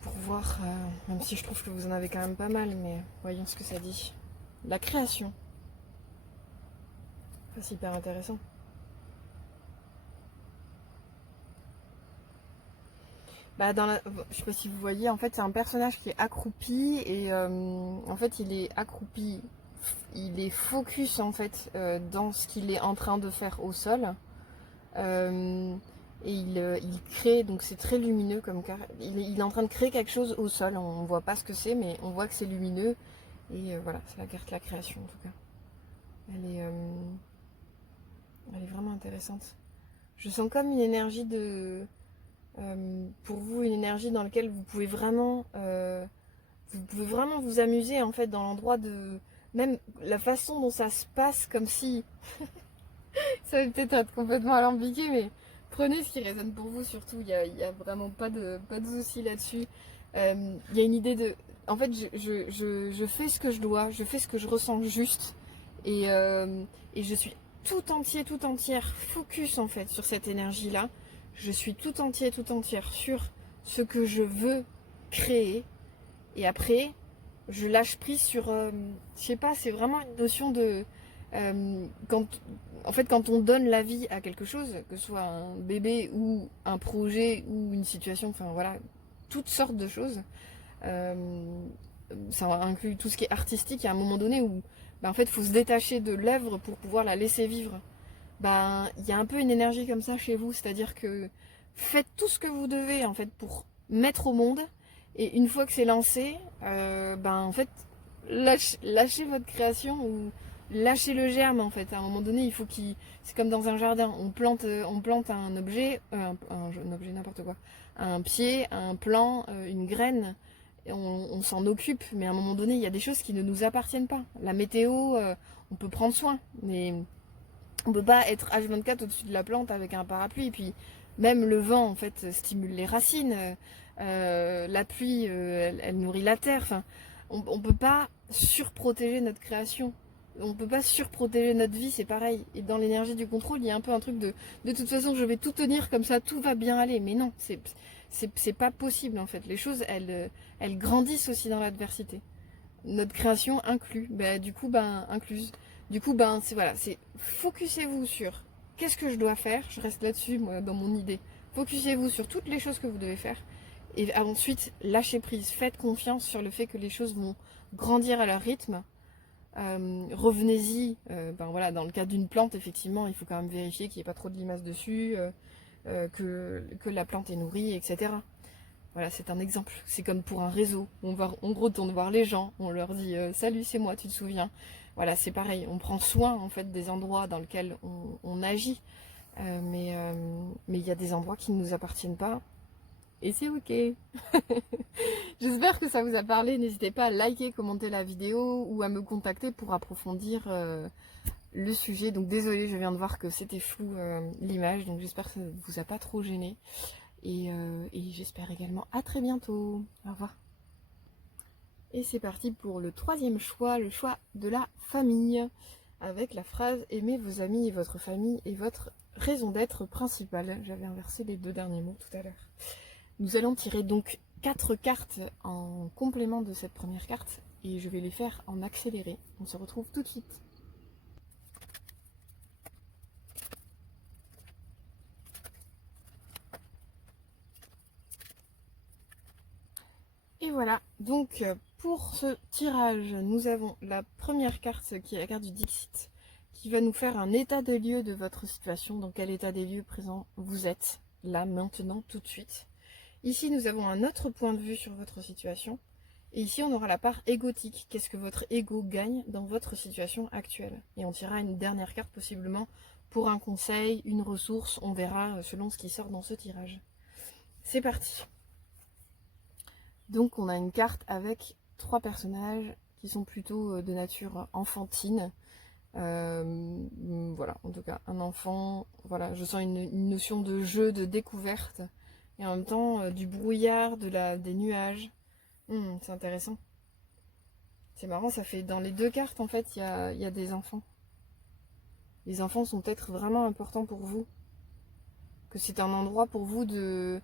pour voir, même si je trouve que vous en avez quand même pas mal, mais voyons ce que ça dit. La création. Ça, c'est hyper intéressant. Je sais pas si vous voyez, en fait c'est un personnage qui est accroupi et en fait il est accroupi, il est focus en fait dans ce qu'il est en train de faire au sol et il crée, donc c'est très lumineux comme il est en train de créer quelque chose au sol, on voit pas ce que c'est mais on voit que c'est lumineux et voilà, c'est la carte de la création en tout cas. Elle est vraiment intéressante. Je sens comme une énergie pour vous, une énergie dans laquelle vous pouvez vraiment vous amuser en fait dans l'endroit de même la façon dont ça se passe, comme si ça va peut-être être complètement alambiqué, mais prenez ce qui résonne pour vous surtout. Il y a vraiment pas de souci là-dessus. Il y a une idée de en fait je fais ce que je dois, je fais ce que je ressens juste et je suis tout entier, tout entière focus en fait sur cette énergie là. Je suis tout entier, tout entière sur ce que je veux créer. Et après, je lâche prise sur... je sais pas, c'est vraiment une notion de... quand on donne la vie à quelque chose, que ce soit un bébé ou un projet ou une situation, enfin voilà, toutes sortes de choses, ça inclut tout ce qui est artistique, il y a un moment donné où en fait, il faut se détacher de l'œuvre pour pouvoir la laisser vivre. Il y a un peu une énergie comme ça chez vous, c'est-à-dire que faites tout ce que vous devez en fait pour mettre au monde et une fois que c'est lancé, en fait lâchez votre création ou lâchez le germe en fait. À un moment donné, il faut c'est comme dans un jardin, on plante un objet, un objet n'importe quoi, un pied, un plant, une graine. On s'en occupe, mais à un moment donné, il y a des choses qui ne nous appartiennent pas. La météo, on peut prendre soin, mais on peut pas être H24 au-dessus de la plante avec un parapluie. Et puis même le vent en fait stimule les racines, la pluie elle nourrit la terre. Enfin, on peut pas surprotéger notre création. On peut pas surprotéger notre vie, c'est pareil. Et dans l'énergie du contrôle, il y a un peu un truc de toute façon je vais tout tenir comme ça, tout va bien aller. Mais non, c'est pas possible en fait. Les choses elles grandissent aussi dans l'adversité. Notre création inclus, incluse. Du coup, c'est focussez-vous sur qu'est-ce que je dois faire. Je reste là-dessus, moi, dans mon idée. Focussez-vous sur toutes les choses que vous devez faire. Et ensuite, lâchez prise. Faites confiance sur le fait que les choses vont grandir à leur rythme. Revenez-y. Dans le cas d'une plante, effectivement, il faut quand même vérifier qu'il n'y ait pas trop de limaces dessus, que la plante est nourrie, etc. Voilà, c'est un exemple. C'est comme pour un réseau. On retourne voir les gens, on leur dit salut, c'est moi, tu te souviens. Voilà, c'est pareil. On prend soin en fait des endroits dans lesquels on agit, mais il y a des endroits qui ne nous appartiennent pas. Et c'est ok. J'espère que ça vous a parlé. N'hésitez pas à liker, commenter la vidéo ou à me contacter pour approfondir le sujet. Donc désolée, je viens de voir que c'était flou l'image, donc j'espère que ça ne vous a pas trop gêné. Et j'espère également à très bientôt. Au revoir. Et c'est parti pour le troisième choix, le choix de la famille. Avec la phrase « Aimez vos amis et votre famille est votre raison d'être principale ». J'avais inversé les deux derniers mots tout à l'heure. Nous allons tirer donc 4 cartes en complément de cette première carte. Et je vais les faire en accéléré. On se retrouve tout de suite. Et voilà, donc pour ce tirage, nous avons la première carte qui est la carte du Dixit, qui va nous faire un état des lieux de votre situation, dans quel état des lieux présent vous êtes, là, maintenant, tout de suite. Ici, nous avons un autre point de vue sur votre situation. Et ici, on aura la part égotique. Qu'est-ce que votre ego gagne dans votre situation actuelle? Et on tirera une dernière carte, possiblement, pour un conseil, une ressource. On verra selon ce qui sort dans ce tirage. C'est parti. Donc, on a une carte avec 3 personnages qui sont plutôt de nature enfantine. Voilà, en tout cas, un enfant. Voilà, je sens une notion de jeu, de découverte. Et en même temps, du brouillard, des nuages. C'est intéressant. C'est marrant, ça fait dans les 2 cartes, en fait, il y a des enfants. Les enfants sont peut-être vraiment importants pour vous. Que c'est un endroit pour vous de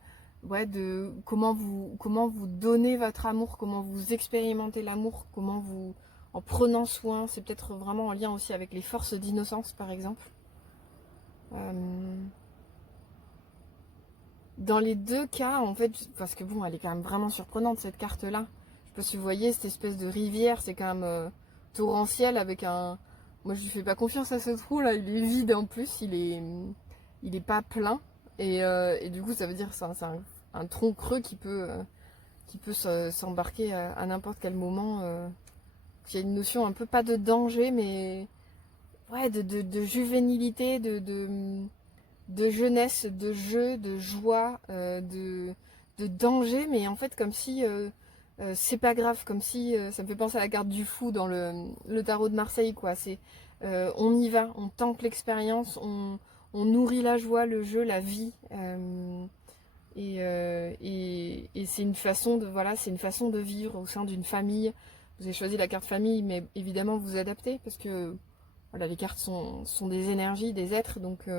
comment vous donnez votre amour, comment vous expérimentez l'amour, comment vous, en prenant soin, c'est peut-être vraiment en lien aussi avec les forces d'innocence, par exemple. Dans les 2 cas, en fait, parce que bon, elle est quand même vraiment surprenante, cette carte-là. Je sais pas si vous voyez, cette espèce de rivière, c'est quand même torrentiel avec un... Moi, je lui fais pas confiance à ce trou, là, il est vide en plus, il est pas plein. Et du coup, ça veut dire que c'est un tronc creux qui peut s'embarquer à n'importe quel moment. Il y a une notion un peu, pas de danger, mais ouais, de juvénilité, de jeunesse, de jeu, de joie, de danger, mais en fait comme si c'est pas grave, comme si ça me fait penser à la carte du fou dans le tarot de Marseille, quoi. C'est on y va, on tente l'expérience, on nourrit la joie, le jeu, la vie, et c'est une façon de c'est une façon de vivre au sein d'une famille. Vous avez choisi la carte famille, mais évidemment vous adaptez parce que voilà, les cartes sont des énergies, des êtres, donc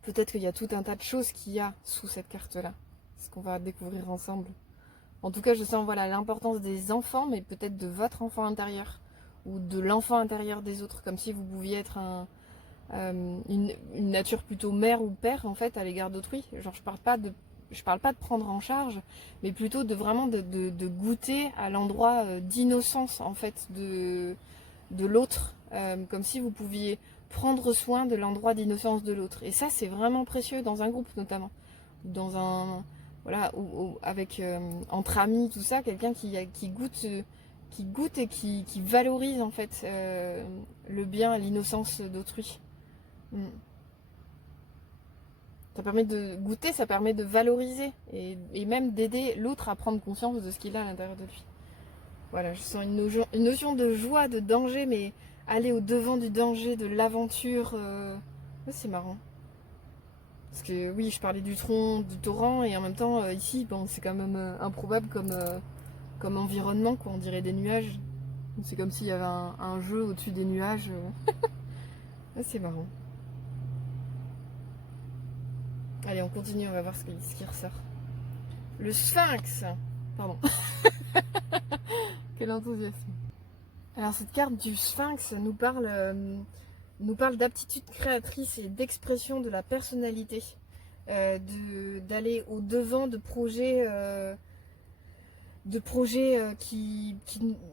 peut-être qu'il y a tout un tas de choses qu'il y a sous cette carte-là. C'est ce qu'on va découvrir ensemble. En tout cas, je sens l'importance des enfants, mais peut-être de votre enfant intérieur ou de l'enfant intérieur des autres, comme si vous pouviez être une nature plutôt mère ou père en fait à l'égard d'autrui. Genre, je parle pas de prendre en charge, mais plutôt de vraiment de goûter à l'endroit d'innocence en fait de l'autre, comme si vous pouviez prendre soin de l'endroit d'innocence de l'autre. Et ça, c'est vraiment précieux dans un groupe notamment, dans un avec entre amis, tout ça, quelqu'un qui goûte et qui valorise en fait le bien, l'innocence d'autrui. Ça permet de goûter, ça permet de valoriser et même d'aider l'autre à prendre conscience de ce qu'il a à l'intérieur de lui. Voilà, je sens une notion de joie, de danger, mais aller au devant du danger, de l'aventure, c'est marrant. Parce que oui, je parlais du tronc, du torrent, et en même temps, ici, bon, c'est quand même improbable comme environnement, quoi. On dirait des nuages. C'est comme s'il y avait un jeu au-dessus des nuages. C'est marrant. Allez, on continue, on va voir ce qui ressort. Le sphinx. Pardon. Quel enthousiasme. Alors cette carte du sphinx nous parle d'aptitude créatrice et d'expression de la personnalité, d'aller au devant de projets,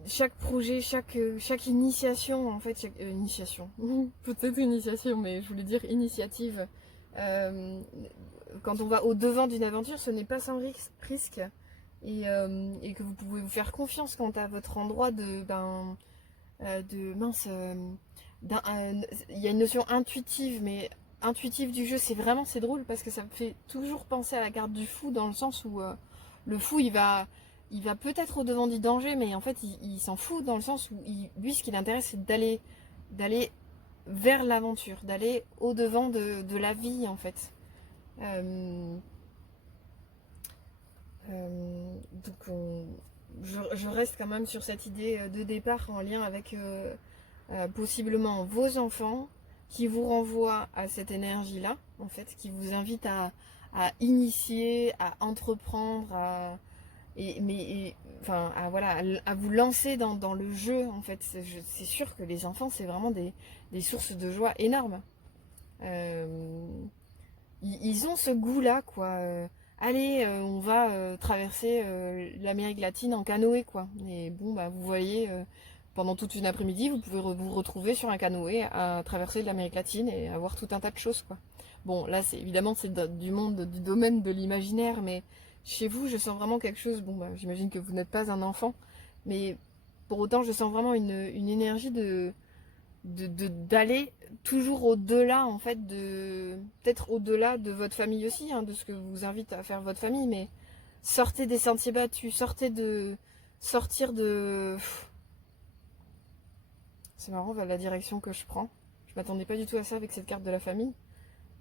chaque projet, chaque initiation en fait, initiation, peut-être initiation, mais je voulais dire initiative. Quand on va au devant d'une aventure, ce n'est pas sans risque, et que vous pouvez vous faire confiance quant à votre endroit il y a une notion intuitive, mais intuitive du jeu, c'est drôle parce que ça me fait toujours penser à la carte du fou, dans le sens où le fou il va peut-être au devant du danger, mais en fait il s'en fout, dans le sens où lui ce qui l'intéresse c'est d'aller vers l'aventure, d'aller au devant de la vie en fait. Donc je reste quand même sur cette idée de départ en lien avec possiblement vos enfants qui vous renvoient à cette énergie-là, en fait, qui vous invite à initier, à entreprendre, à vous lancer dans le jeu, en fait. C'est sûr que les enfants, c'est vraiment des sources de joie énormes. Ils ont ce goût-là, quoi. Allez, on va traverser l'Amérique latine en canoë, quoi. Et bon, bah, vous voyez pendant toute une après-midi, vous pouvez vous retrouver sur un canoë à traverser l'Amérique latine et à voir tout un tas de choses, quoi. Bon, là, évidemment, c'est du monde, du domaine de l'imaginaire, mais chez vous, je sens vraiment quelque chose. Bon, bah, j'imagine que vous n'êtes pas un enfant, mais pour autant, je sens vraiment une énergie d'aller toujours au-delà, en fait, peut-être au-delà de votre famille aussi, hein, de ce que vous invite à faire votre famille, mais sortez des sentiers battus, sortir de... C'est marrant, la direction que je prends. Je m'attendais pas du tout à ça avec cette carte de la famille.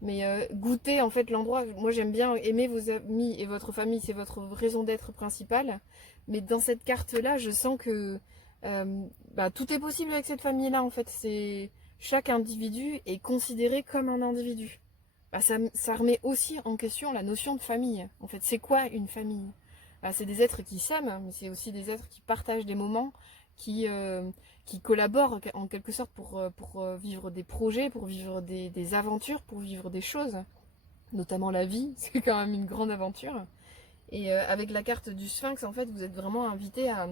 Mais goûter en fait l'endroit. Moi j'aime bien aimer vos amis et votre famille, c'est votre raison d'être principale. Mais dans cette carte-là, je sens que tout est possible avec cette famille-là en fait. Chaque individu est considéré comme un individu. Ça remet aussi en question la notion de famille. En fait, c'est quoi une famille? C'est des êtres qui s'aiment, mais c'est aussi des êtres qui partagent des moments, qui, euh, qui collaborent en quelque sorte pour vivre des projets, pour vivre des aventures, pour vivre des choses. Notamment la vie, c'est quand même une grande aventure. Et avec la carte du Sphinx, en fait, vous êtes vraiment invité à,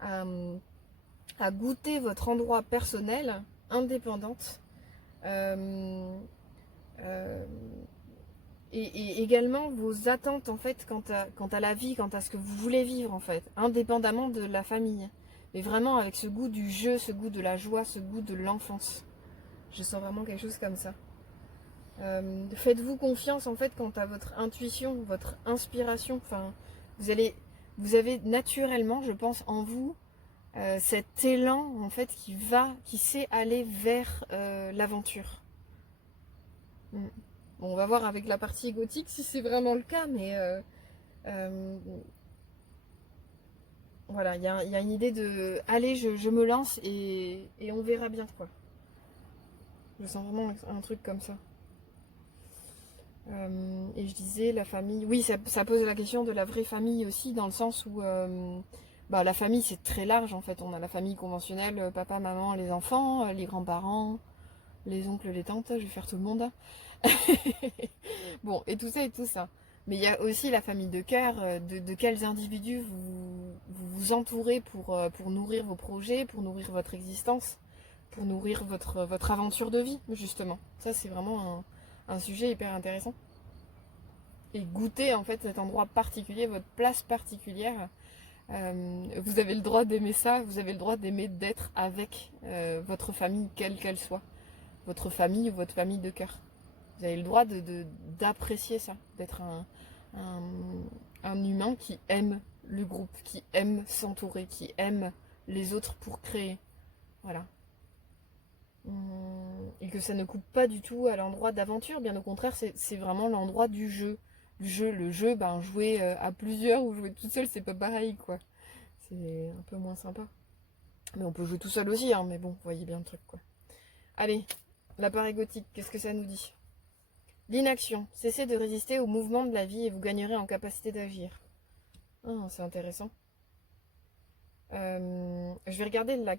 à goûter votre endroit personnel, indépendante. Euh, euh, et également vos attentes en fait quant à la vie, quant à ce que vous voulez vivre en fait, indépendamment de la famille. Mais vraiment avec ce goût du jeu, ce goût de la joie, ce goût de l'enfance. Je sens vraiment quelque chose comme ça. Faites-vous confiance en fait quant à votre intuition, votre inspiration. Enfin, vous avez naturellement, je pense, en vous cet élan en fait qui sait aller vers l'aventure. Mm. Bon, on va voir avec la partie gothique si c'est vraiment le cas, mais euh, voilà, il y a une idée de allez, je me lance et on verra bien quoi. Je sens vraiment un truc comme ça. Et je disais la famille, oui, ça pose la question de la vraie famille aussi, dans le sens où la famille c'est très large en fait. On a la famille conventionnelle, papa, maman, les enfants, les grands-parents, les oncles, les tantes, je vais faire tout le monde. Bon, et tout ça et tout ça. Mais il y a aussi la famille de cœur, de quels individus vous entourez pour nourrir vos projets, pour nourrir votre existence, pour nourrir votre aventure de vie, justement. Ça, c'est vraiment un sujet hyper intéressant. Et goûter, en fait, cet endroit particulier, votre place particulière. Vous avez le droit d'aimer ça, vous avez le droit d'aimer d'être avec votre famille, quelle qu'elle soit. Votre famille ou votre famille de cœur. Vous avez le droit d'apprécier ça, d'être un, un humain qui aime le groupe, qui aime s'entourer, qui aime les autres pour créer. Voilà. Et que ça ne coupe pas du tout à l'endroit d'aventure, bien au contraire, c'est vraiment l'endroit du jeu. Le jeu, jouer à plusieurs ou jouer tout seul, c'est pas pareil, quoi. C'est un peu moins sympa. Mais on peut jouer tout seul aussi, hein, mais bon, vous voyez bien le truc, quoi. Allez, l'appareil gothique, qu'est-ce que ça nous dit? L'inaction. Cessez de résister au mouvement de la vie et vous gagnerez en capacité d'agir. Ah, c'est intéressant. Je vais regarder la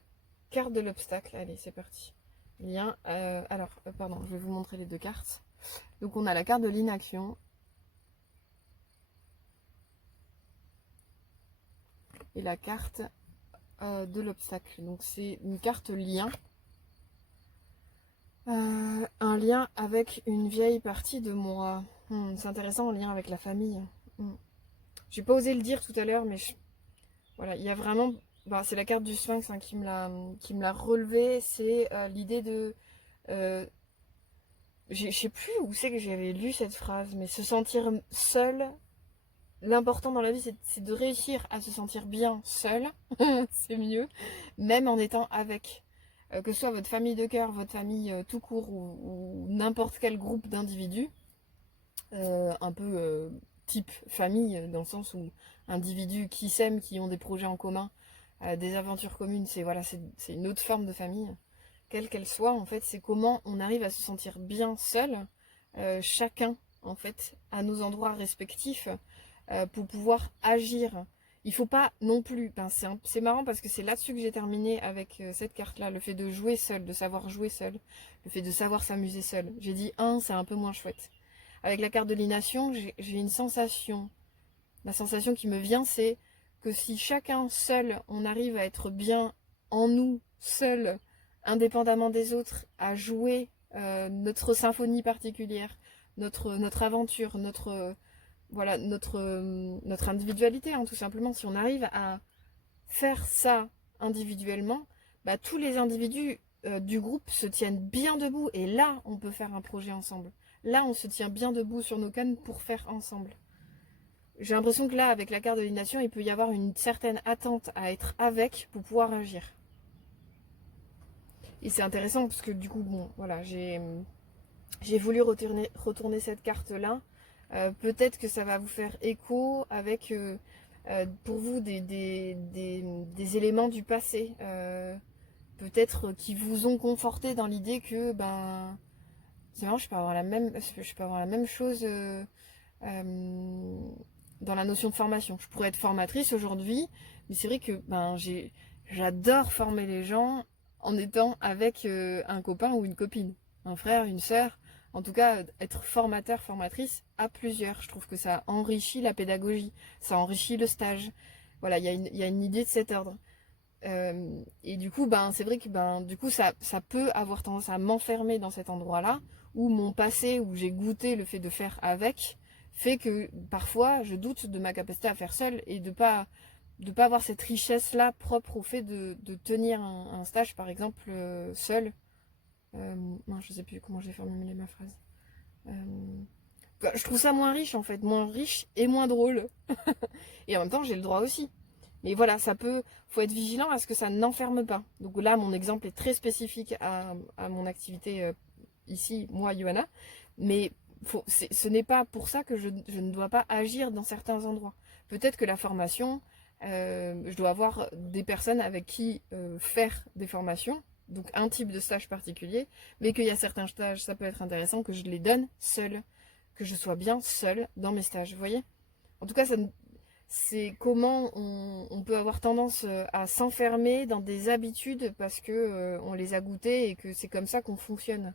carte de l'obstacle. Allez, c'est parti. Lien. Pardon, je vais vous montrer les deux cartes. Donc, on a la carte de l'inaction. Et la carte de l'obstacle. Donc, c'est une carte lien. Un lien avec une vieille partie de moi. C'est intéressant, un lien avec la famille. J'ai pas osé le dire tout à l'heure, mais voilà, il y a vraiment... c'est la carte du Sphinx hein, qui me l'a relevé. C'est l'idée de... je sais plus où c'est que j'avais lu cette phrase, mais se sentir seul... L'important dans la vie, c'est de réussir à se sentir bien seul. C'est mieux. Même en étant avec. Que ce soit votre famille de cœur, votre famille tout court ou n'importe quel groupe d'individus. Un peu type famille, dans le sens où individus qui s'aiment, qui ont des projets en commun, des aventures communes, c'est une autre forme de famille. Quelle qu'elle soit, en fait, c'est comment on arrive à se sentir bien seul, chacun, en fait, à nos endroits respectifs, pour pouvoir agir. Il faut pas non plus, c'est marrant parce que c'est là-dessus que j'ai terminé avec cette carte-là, le fait de jouer seul, de savoir jouer seul, le fait de savoir s'amuser seul. J'ai dit c'est un peu moins chouette. Avec la carte de l'ination, j'ai une sensation. La sensation qui me vient, c'est que si chacun seul, on arrive à être bien en nous, seuls, indépendamment des autres, à jouer notre symphonie particulière, notre aventure, notre individualité, hein, tout simplement. Si on arrive à faire ça individuellement, bah, tous les individus du groupe se tiennent bien debout. Et là, on peut faire un projet ensemble. Là, on se tient bien debout sur nos cannes pour faire ensemble. J'ai l'impression que là, avec la carte de l'innation, il peut y avoir une certaine attente à être avec pour pouvoir agir. Et c'est intéressant parce que du coup, bon, voilà, j'ai voulu retourner cette carte-là. Peut-être que ça va vous faire écho avec, pour vous, des éléments du passé. Peut-être qui vous ont conforté dans l'idée que, ben, c'est marrant, je peux avoir la même chose dans la notion de formation. Je pourrais être formatrice aujourd'hui, mais c'est vrai que ben, j'adore former les gens en étant avec un copain ou une copine, un frère, une sœur. En tout cas, être formateur, formatrice à plusieurs. Je trouve que ça enrichit la pédagogie, ça enrichit le stage. Voilà, il y a une idée de cet ordre. Et du coup, ben, c'est vrai que ben, du coup, ça peut avoir tendance à m'enfermer dans cet endroit-là, où mon passé, où j'ai goûté le fait de faire avec, fait que parfois je doute de ma capacité à faire seule et de pas avoir cette richesse-là propre au fait de tenir un stage, par exemple, seul. Non, je sais plus comment j'ai formulé ma phrase. Je trouve ça moins riche en fait, moins riche et moins drôle. Et en même temps, j'ai le droit aussi. Mais voilà, faut être vigilant à ce que ça n'enferme pas. Donc là, mon exemple est très spécifique à mon activité ici, moi, Johanna. Mais ce n'est pas pour ça que je ne dois pas agir dans certains endroits. Peut-être que la formation, je dois avoir des personnes avec qui faire des formations, donc un type de stage particulier, mais qu'il y a certains stages, ça peut être intéressant que je les donne seule, que je sois bien seule dans mes stages, vous voyez? En tout cas, c'est comment on peut avoir tendance à s'enfermer dans des habitudes parce que on les a goûtées et que c'est comme ça qu'on fonctionne.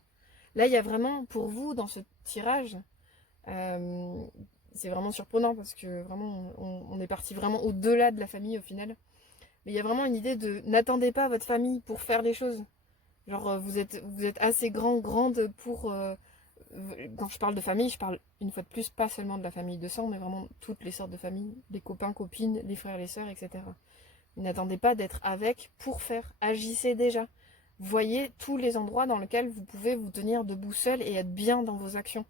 Là, il y a vraiment, pour vous, dans ce tirage, euh, c'est vraiment surprenant parce que vraiment, on est parti vraiment au-delà de la famille au final. Mais il y a vraiment une idée de n'attendez pas votre famille pour faire les choses. Genre, vous êtes assez grande pour. Quand je parle de famille, je parle une fois de plus pas seulement de la famille de sang, mais vraiment toutes les sortes de familles, les copains, copines, les frères, les sœurs, etc. N'attendez pas d'être avec pour faire. Agissez déjà. Voyez tous les endroits dans lesquels vous pouvez vous tenir debout seul et être bien dans vos actions.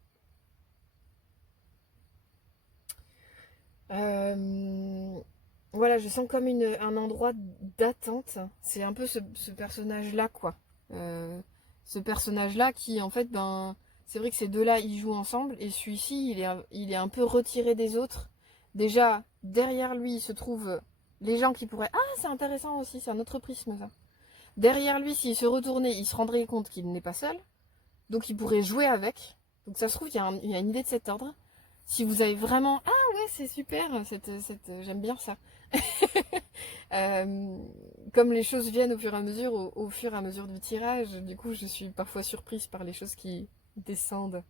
Voilà, je sens comme un endroit d'attente. C'est un peu ce personnage-là, quoi. Euh, Ce personnage-là qui, en fait, ben, c'est vrai que ces deux-là, ils jouent ensemble. Et celui-ci, il est un peu retiré des autres. Déjà, derrière lui, il se trouvent les gens qui pourraient... Ah, c'est intéressant aussi, c'est un autre prisme, ça. Derrière lui, s'il se retournait, il se rendrait compte qu'il n'est pas seul. Donc, il pourrait jouer avec. Donc, ça se trouve, il y a une idée de cet ordre. Si vous avez vraiment... Ah ouais, c'est super, j'aime bien ça. Euh, Comme les choses viennent au fur et à mesure, au fur et à mesure du tirage, du coup, je suis parfois surprise par les choses qui descendent.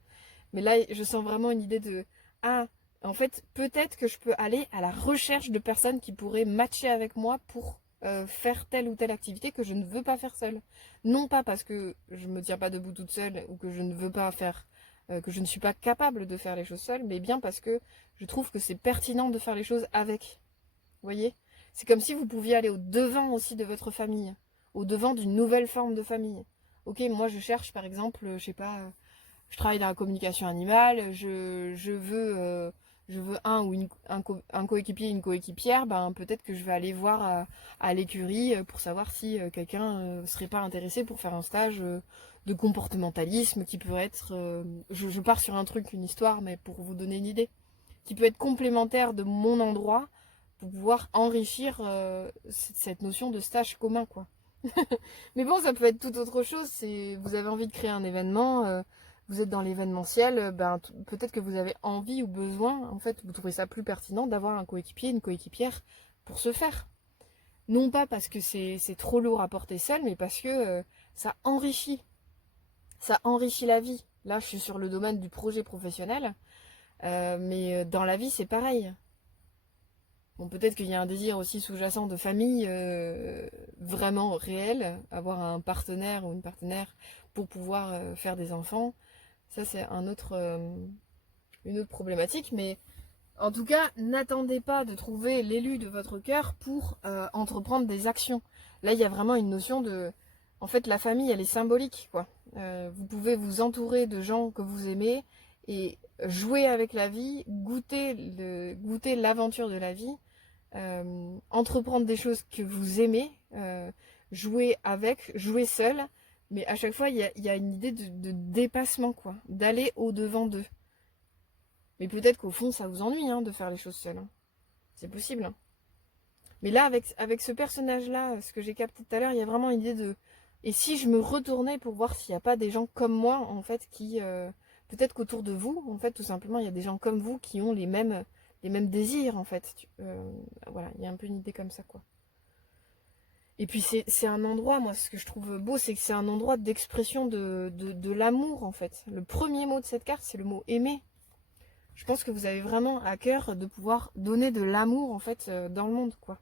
Mais là, je sens vraiment une idée de ah, en fait, peut-être que je peux aller à la recherche de personnes qui pourraient matcher avec moi pour faire telle ou telle activité que je ne veux pas faire seule. Non pas parce que je me tiens pas debout toute seule ou que je ne veux pas faire, que je ne suis pas capable de faire les choses seule, mais bien parce que je trouve que c'est pertinent de faire les choses avec. Vous voyez? C'est comme si vous pouviez aller au devant aussi de votre famille, au devant d'une nouvelle forme de famille. Ok, moi je cherche par exemple, je sais pas, je travaille dans la communication animale, je veux un coéquipier, une coéquipière, ben peut-être que je vais aller voir à l'écurie pour savoir si quelqu'un serait pas intéressé pour faire un stage de comportementalisme qui peut être, je pars sur un truc, une histoire, mais pour vous donner une idée, qui peut être complémentaire de mon endroit pour pouvoir enrichir cette notion de stage commun, quoi. Mais bon, ça peut être tout autre chose. Vous avez envie de créer un événement, vous êtes dans l'événementiel, ben, peut-être que vous avez envie ou besoin, en fait, vous trouvez ça plus pertinent d'avoir un coéquipier, une coéquipière pour ce faire. Non pas parce que c'est trop lourd à porter seul, mais parce que ça enrichit. Ça enrichit la vie. Là, je suis sur le domaine du projet professionnel, mais dans la vie, c'est pareil. Bon, peut-être qu'il y a un désir aussi sous-jacent de famille vraiment réel, avoir un partenaire ou une partenaire pour pouvoir faire des enfants. Ça, c'est une autre problématique, mais en tout cas, n'attendez pas de trouver l'élu de votre cœur pour entreprendre des actions. Là, il y a vraiment une notion de... En fait, la famille, elle est symbolique, quoi. Vous pouvez vous entourer de gens que vous aimez et jouer avec la vie, goûter l'aventure de la vie, entreprendre des choses que vous aimez, jouer avec, jouer seul, mais à chaque fois, il y a une idée de dépassement, quoi, d'aller au-devant d'eux. Mais peut-être qu'au fond, ça vous ennuie de faire les choses seul. C'est possible. Mais là, avec ce personnage-là, ce que j'ai capté tout à l'heure, il y a vraiment une idée de... Et si je me retournais pour voir s'il n'y a pas des gens comme moi, en fait, qui... peut-être qu'autour de vous, en fait, tout simplement, il y a des gens comme vous qui ont les mêmes désirs, en fait. Voilà, il y a un peu une idée comme ça, quoi. Et puis c'est un endroit, moi, ce que je trouve beau, c'est que c'est un endroit d'expression de l'amour, en fait. Le premier mot de cette carte, c'est le mot aimer. Je pense que vous avez vraiment à cœur de pouvoir donner de l'amour, en fait, dans le monde, quoi.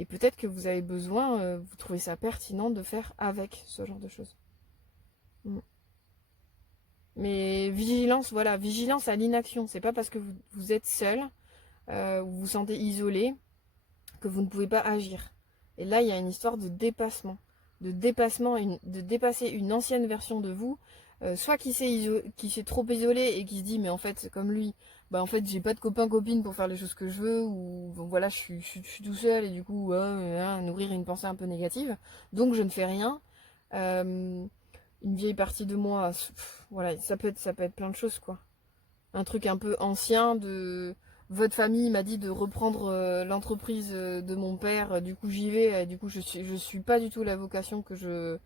Et peut-être que vous avez besoin, vous trouvez ça pertinent de faire avec ce genre de choses. Mais vigilance, voilà, vigilance à l'inaction. C'est pas parce que vous êtes seul, vous vous sentez isolé, que vous ne pouvez pas agir. Et là, il y a une histoire de dépassement. De dépasser une ancienne version de vous, soit qui s'est trop isolé et qui se dit, mais en fait, comme lui, bah en fait, j'ai pas de copain-copine pour faire les choses que je veux, ou bon, voilà, je suis tout seul, et du coup, nourrir une pensée un peu négative, donc je ne fais rien. Une vieille partie de moi, voilà, ça peut être plein de choses, quoi. Un truc un peu ancien de... Votre famille m'a dit de reprendre l'entreprise de mon père, du coup j'y vais, du coup je suis pas du tout la vocation que je...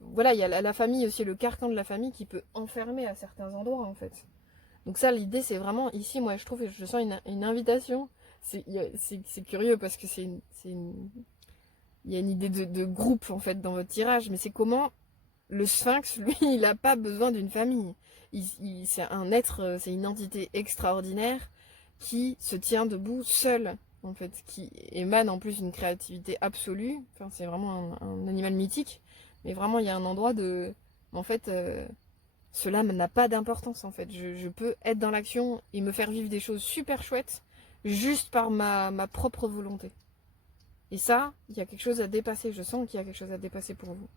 Voilà, il y a la famille aussi, le carcan de la famille qui peut enfermer à certains endroits, en fait. Donc ça, l'idée, c'est vraiment, ici, moi, je trouve, je sens une invitation. C'est curieux parce que il y a une idée de groupe, en fait, dans votre tirage, mais c'est comment le sphinx, lui, il n'a pas besoin d'une famille. C'est un être, c'est une entité extraordinaire qui se tient debout seul, en fait, qui émane en plus une créativité absolue. Enfin, c'est vraiment un animal mythique, mais vraiment, il y a un endroit de... En fait, cela n'a pas d'importance, en fait. Je peux être dans l'action et me faire vivre des choses super chouettes juste par ma propre volonté. Et ça, il y a quelque chose à dépasser. Je sens qu'il y a quelque chose à dépasser pour vous.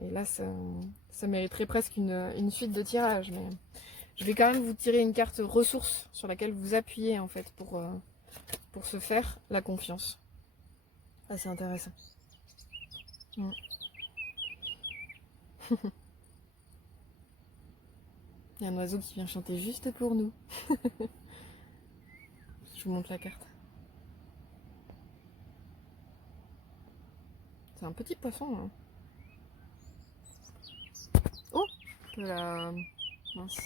Et là, ça mériterait presque une suite de tirages. Mais je vais quand même vous tirer une carte ressource sur laquelle vous appuyez, en fait, pour se faire la confiance. Ah, c'est intéressant. Il y a un oiseau qui vient chanter juste pour nous. Je vous montre la carte. C'est un petit poisson. Hein. Oh, la... Mince.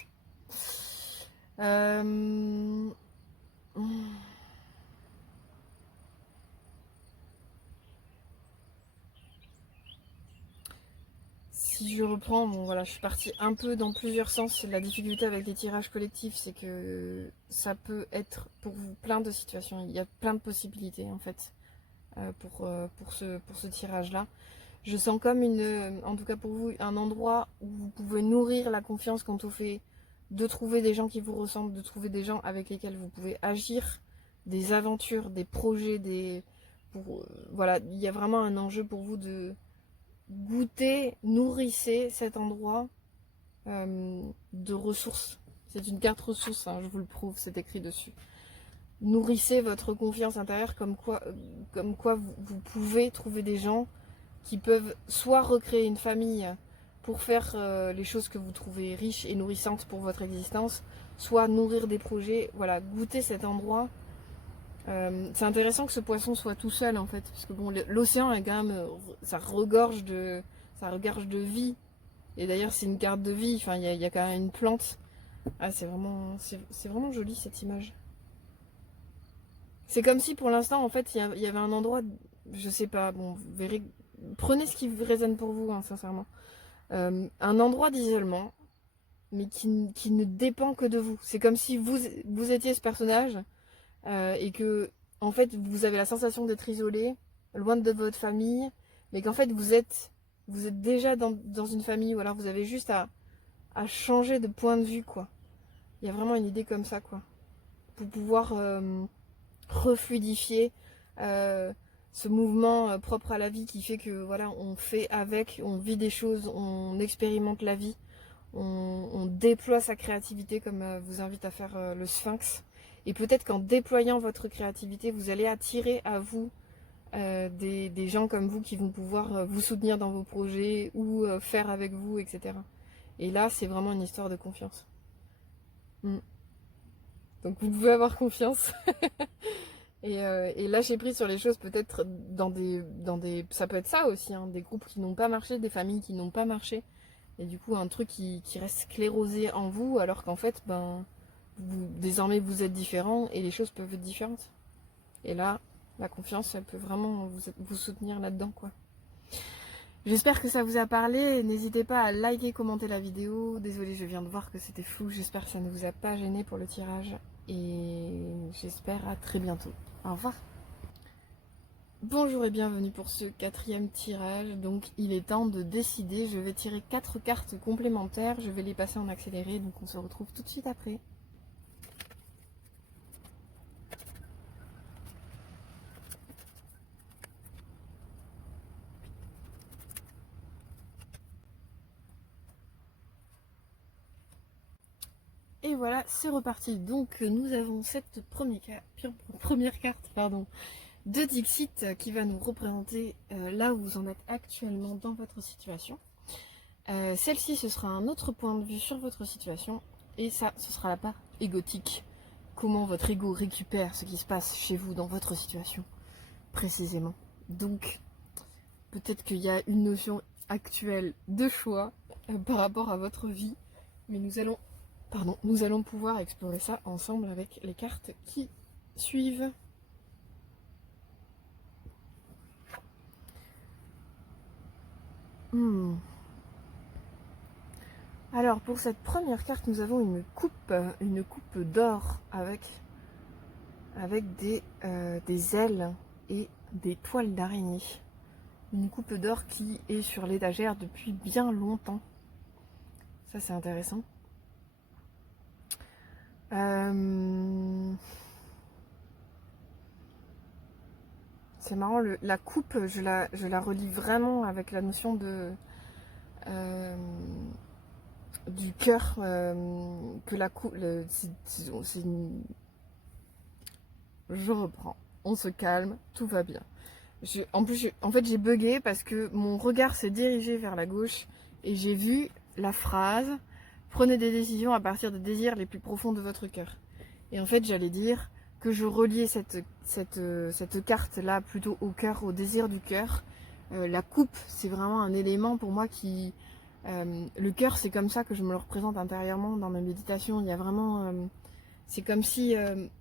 Si je reprends, bon voilà, je suis partie un peu dans plusieurs sens. La difficulté avec les tirages collectifs, c'est que ça peut être pour vous plein de situations. Il y a plein de possibilités en fait pour ce tirage-là. Je sens comme en tout cas pour vous, un endroit où vous pouvez nourrir la confiance quant au fait de trouver des gens qui vous ressemblent, de trouver des gens avec lesquels vous pouvez agir, des aventures, des projets, voilà, il y a vraiment un enjeu pour vous de goûter, nourrissez cet endroit de ressources. C'est une carte ressource, hein, je vous le prouve, c'est écrit dessus. Nourrissez votre confiance intérieure comme quoi vous pouvez trouver des gens qui peuvent soit recréer une famille pour faire les choses que vous trouvez riches et nourrissantes pour votre existence, soit nourrir des projets, voilà, goûter cet endroit. C'est intéressant que ce poisson soit tout seul en fait, parce que bon, l'océan est quand même, ça regorge de vie. Et d'ailleurs c'est une carte de vie, enfin il y a quand même une plante. Ah c'est vraiment joli cette image. C'est comme si pour l'instant en fait il y avait un endroit, je sais pas, bon vous verrez, prenez ce qui résonne pour vous hein, sincèrement. Un endroit d'isolement, mais qui ne dépend que de vous. C'est comme si vous étiez ce personnage et que en fait vous avez la sensation d'être isolé, loin de votre famille, mais qu'en fait vous êtes déjà dans une famille, ou alors vous avez juste à changer de point de vue, quoi. Il y a vraiment une idée comme ça, quoi, pour pouvoir refluidifier ce mouvement propre à la vie qui fait que voilà, on fait avec, on vit des choses, on expérimente la vie, on déploie sa créativité comme vous invite à faire le Sphinx. Et peut-être qu'en déployant votre créativité, vous allez attirer à vous des gens comme vous qui vont pouvoir vous soutenir dans vos projets ou faire avec vous, etc. Et là, c'est vraiment une histoire de confiance. Donc vous pouvez avoir confiance et lâcher prise sur les choses, peut-être dans des... Ça peut être ça aussi, hein, des groupes qui n'ont pas marché, des familles qui n'ont pas marché. Et du coup, un truc qui reste sclérosé en vous, alors qu'en fait, désormais vous êtes différents et les choses peuvent être différentes. Et là, la confiance, elle peut vraiment vous soutenir là-dedans, quoi. J'espère que ça vous a parlé. N'hésitez pas à liker, commenter la vidéo. Désolée, je viens de voir que c'était flou. J'espère que ça ne vous a pas gêné pour le tirage. Et j'espère à très bientôt. Au revoir. Bonjour et bienvenue pour ce 4e tirage. Donc il est temps de décider. Je vais tirer 4 cartes complémentaires. Je vais les passer en accéléré. Donc on se retrouve tout de suite après. Et voilà, c'est reparti. Donc nous avons cette première carte, pardon, de Dixit qui va nous représenter là où vous en êtes actuellement dans votre situation. Celle-ci, ce sera un autre point de vue sur votre situation. Et ça, ce sera la part égotique. Comment votre ego récupère ce qui se passe chez vous dans votre situation, précisément. Donc, peut-être qu'il y a une notion actuelle de choix par rapport à votre vie. Mais nous allons pouvoir explorer ça ensemble avec les cartes qui suivent. Alors pour cette première carte, nous avons une coupe d'or avec des ailes et des toiles d'araignée. Une coupe d'or qui est sur l'étagère depuis bien longtemps. Ça c'est intéressant. C'est marrant, la coupe, je la relie vraiment avec la notion de du cœur, que la coupe, je reprends, on se calme, tout va bien. En fait, j'ai bugué parce que mon regard s'est dirigé vers la gauche et j'ai vu la phrase « Prenez des décisions à partir des désirs les plus profonds de votre cœur ». Et en fait, j'allais dire que je reliais cette carte-là plutôt au cœur, au désir du cœur. La coupe, c'est vraiment un élément pour moi qui... le cœur, c'est comme ça que je me le représente intérieurement dans mes méditations. Il y a vraiment... c'est comme si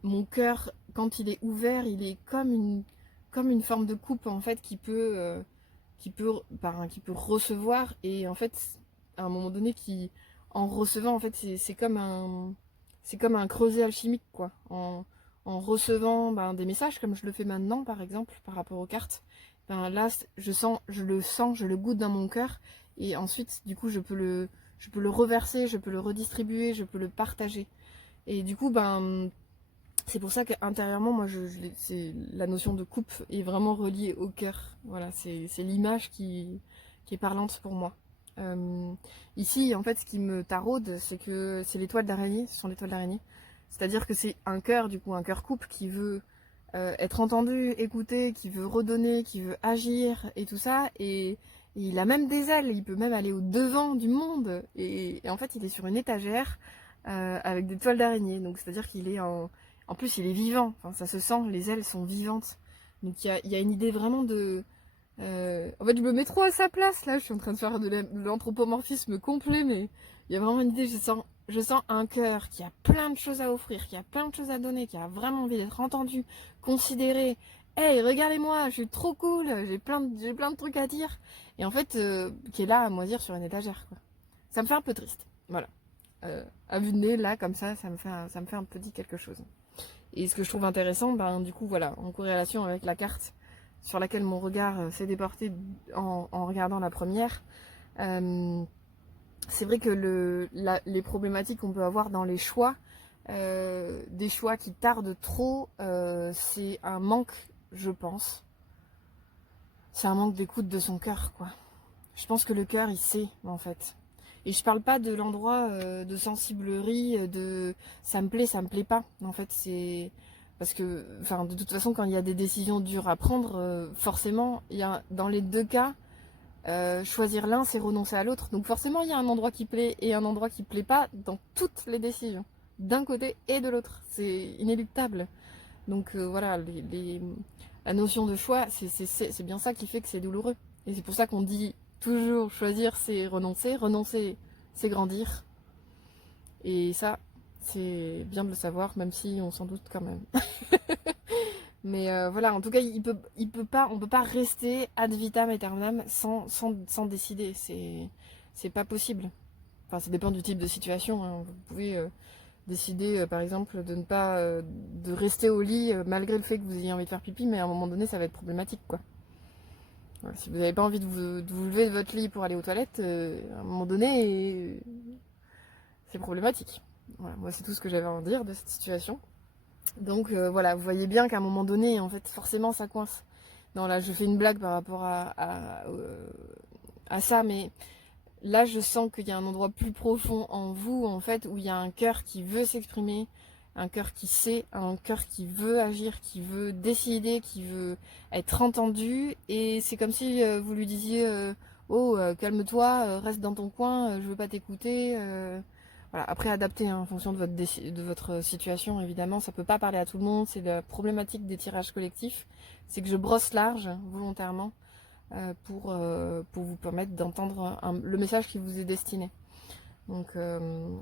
mon cœur, quand il est ouvert, il est comme une forme de coupe en fait qui peut recevoir, et en fait à un moment donné en recevant en fait c'est comme un creuset alchimique, quoi. En recevant des messages comme je le fais maintenant par exemple par rapport aux cartes, là je le goûte dans mon cœur, et ensuite du coup je peux le reverser, je peux le redistribuer, je peux le partager. Et du coup c'est pour ça qu'intérieurement, moi, la notion de coupe est vraiment reliée au cœur. Voilà, c'est l'image qui est parlante pour moi. Ici, en fait, ce qui me taraude, c'est que c'est les toiles d'araignée, ce sont les toiles d'araignée. C'est-à-dire que c'est un cœur, du coup, un cœur coupe qui veut être entendu, écouté, qui veut redonner, qui veut agir et tout ça. Et il a même des ailes, il peut même aller au devant du monde. Et en fait, il est sur une étagère avec des toiles d'araignée. Donc, c'est-à-dire qu'il est en plus, il est vivant, enfin, ça se sent, les ailes sont vivantes. Donc il y a une idée vraiment de... En fait, je me mets trop à sa place, là. Je suis en train de faire de l'anthropomorphisme complet, mais il y a vraiment une idée. Je sens un cœur qui a plein de choses à offrir, qui a plein de choses à donner, qui a vraiment envie d'être entendu, considéré. Hey, regardez-moi, je suis trop cool, j'ai plein de trucs à dire. Et en fait, qui est là à moisir sur une étagère, quoi. Ça me fait un peu triste, voilà. À vue de nez, là, comme ça me fait un petit quelque chose. Et ce que je trouve intéressant, du coup, voilà, en corrélation avec la carte sur laquelle mon regard s'est déporté en regardant la première, c'est vrai que les problématiques qu'on peut avoir dans les choix, des choix qui tardent trop, c'est un manque, je pense. C'est un manque d'écoute de son cœur, quoi. Je pense que le cœur, il sait, en fait. Et je parle pas de l'endroit de sensiblerie, de ça me plaît pas. En fait, c'est parce que, enfin, de toute façon, quand il y a des décisions dures à prendre, forcément, il y a dans les deux cas, choisir l'un, c'est renoncer à l'autre. Donc forcément, il y a un endroit qui plaît et un endroit qui plaît pas dans toutes les décisions, d'un côté et de l'autre. C'est inéluctable. Donc voilà, la notion de choix, c'est bien ça qui fait que c'est douloureux. Et c'est pour ça qu'on dit toujours choisir, c'est renoncer. Renoncer, c'est grandir. Et ça, c'est bien de le savoir, même si on s'en doute quand même. Mais voilà, en tout cas, on peut pas rester ad vitam aeternam sans décider. C'est pas possible. Enfin, ça dépend du type de situation, hein. Vous pouvez décider, par exemple, de ne pas de rester au lit malgré le fait que vous ayez envie de faire pipi, mais à un moment donné, ça va être problématique, quoi. Voilà, si vous n'avez pas envie de vous lever de votre lit pour aller aux toilettes, à un moment donné, c'est problématique. Voilà, moi, c'est tout ce que j'avais à en dire de cette situation. Donc voilà, vous voyez bien qu'à un moment donné, en fait, forcément, ça coince. Non, là, je fais une blague par rapport à ça, mais là, je sens qu'il y a un endroit plus profond en vous, en fait, où il y a un cœur qui veut s'exprimer, un cœur qui sait, un cœur qui veut agir, qui veut décider, qui veut être entendu. Et c'est comme si vous lui disiez oh, calme-toi, reste dans ton coin, je veux pas t'écouter. Voilà. Après, adapter hein, en fonction de votre situation, évidemment, ça peut pas parler à tout le monde. C'est la problématique des tirages collectifs. C'est que je brosse large, volontairement, pour vous permettre d'entendre le message qui vous est destiné. Donc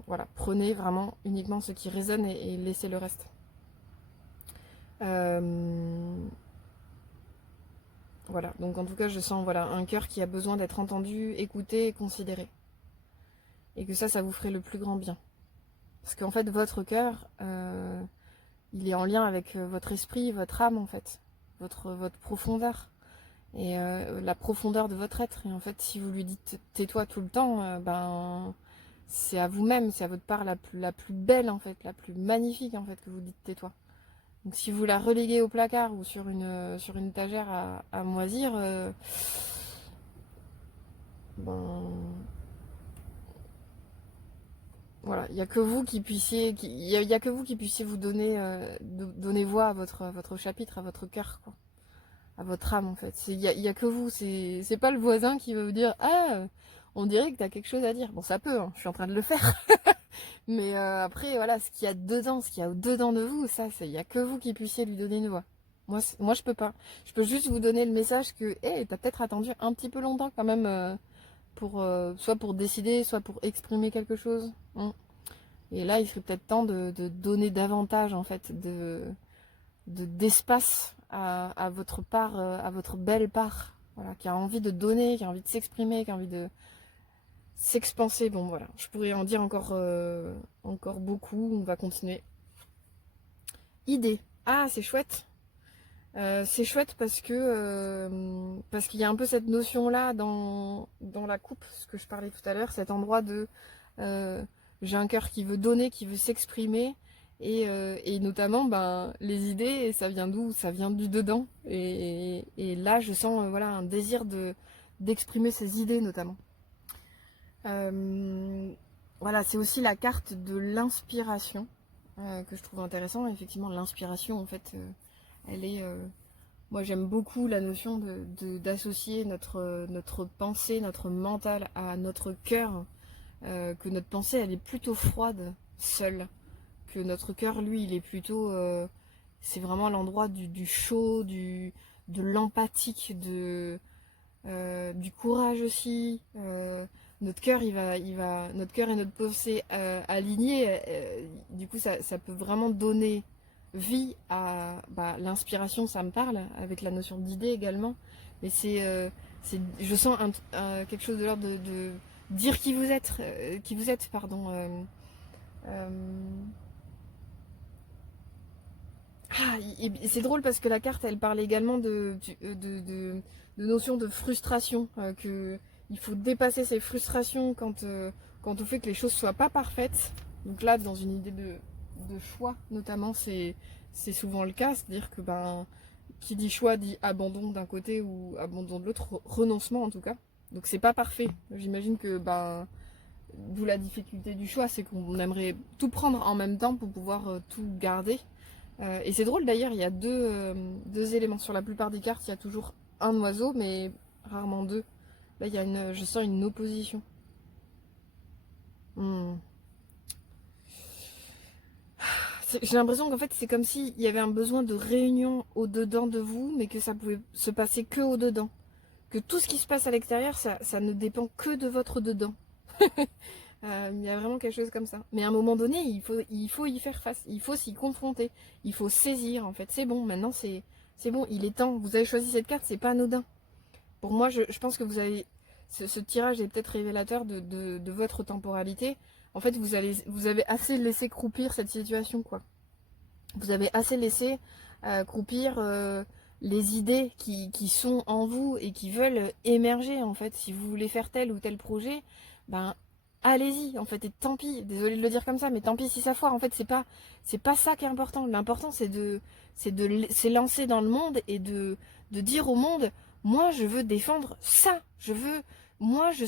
voilà, prenez vraiment uniquement ce qui résonne et laissez le reste. Voilà, donc en tout cas je sens voilà, un cœur qui a besoin d'être entendu, écouté et considéré. Et que ça vous ferait le plus grand bien. Parce qu'en fait votre cœur, il est en lien avec votre esprit, votre âme en fait, votre profondeur. Et la profondeur de votre être. Et en fait, si vous lui dites tais-toi tout le temps, c'est à vous-même, c'est à votre part la plus belle en fait, la plus magnifique en fait que vous dites tais-toi. Donc si vous la reléguez au placard ou sur une étagère à moisir, voilà, il n'y a que vous qui puissiez, y a que vous qui puissiez vous donner voix à votre chapitre, à votre cœur, quoi. À votre âme en fait. Il y a que vous, c'est pas le voisin qui va vous dire ah on dirait que t'as quelque chose à dire. Bon ça peut, hein, je suis en train de le faire. Mais après voilà, ce qu'il y a dedans, ce qu'il y a au-dedans de vous, ça il y a que vous qui puissiez lui donner une voix. Moi je peux pas. Je peux juste vous donner le message que t'as peut-être attendu un petit peu longtemps quand même pour soit pour décider, soit pour exprimer quelque chose. Et là il serait peut-être temps de donner davantage en fait d'espace à votre part, à votre belle part, voilà, qui a envie de donner, qui a envie de s'exprimer, qui a envie de s'expanser. Bon voilà, je pourrais en dire encore beaucoup, on va continuer. Idée. Ah, c'est chouette. C'est chouette parce qu'il y a un peu cette notion-là dans la coupe, ce que je parlais tout à l'heure, cet endroit de j'ai un cœur qui veut donner, qui veut s'exprimer. Et notamment, les idées, ça vient d'où? Ça vient du dedans. Et là, je sens voilà, un désir d'exprimer ces idées, notamment. Voilà, c'est aussi la carte de l'inspiration que je trouve intéressant. Effectivement, l'inspiration, en fait, elle est... moi, j'aime beaucoup la notion d'associer notre pensée, notre mental à notre cœur. Que notre pensée, elle est plutôt froide, seule. Que notre cœur, lui, il est plutôt... c'est vraiment l'endroit du chaud, de l'empathique, du courage aussi. Notre cœur, notre cœur et notre pensée alignés, du coup, ça peut vraiment donner vie à l'inspiration, ça me parle, avec la notion d'idée également. Mais je sens quelque chose de l'ordre de dire qui vous êtes, pardon. Ah, et c'est drôle parce que la carte, elle parle également de notion de frustration, que il faut dépasser ces frustrations quand on fait que les choses soient pas parfaites. Donc là, dans une idée de choix, notamment, c'est souvent le cas, c'est-à-dire que ben, qui dit choix dit abandon d'un côté ou abandon de l'autre, renoncement en tout cas. Donc c'est pas parfait. J'imagine que ben, d'où la difficulté du choix, c'est qu'on aimerait tout prendre en même temps pour pouvoir tout garder. Et c'est drôle d'ailleurs, il y a deux éléments. Sur la plupart des cartes, il y a toujours un oiseau, mais rarement deux. Là, je sens une opposition. Hmm. J'ai l'impression qu'en fait, c'est comme s'il y avait un besoin de réunion au-dedans de vous, mais que ça pouvait se passer que au-dedans. Que tout ce qui se passe à l'extérieur, ça ne dépend que de votre dedans. Il y a vraiment quelque chose comme ça. Mais à un moment donné, il faut y faire face. Il faut s'y confronter. Il faut saisir, en fait. C'est bon, maintenant, c'est bon, il est temps. Vous avez choisi cette carte, c'est pas anodin. Pour moi, je pense que vous avez. Ce tirage est peut-être révélateur de votre temporalité. En fait, vous avez assez laissé croupir cette situation, quoi. Vous avez assez laissé croupir les idées qui sont en vous et qui veulent émerger, en fait. Si vous voulez faire tel ou tel projet, ben allez-y, en fait. Et tant pis, désolé de le dire comme ça, mais tant pis si ça foire. En fait, c'est pas ça qui est important. L'important, c'est de s'élancer dans le monde et de dire au monde, moi, je veux défendre ça. Moi, je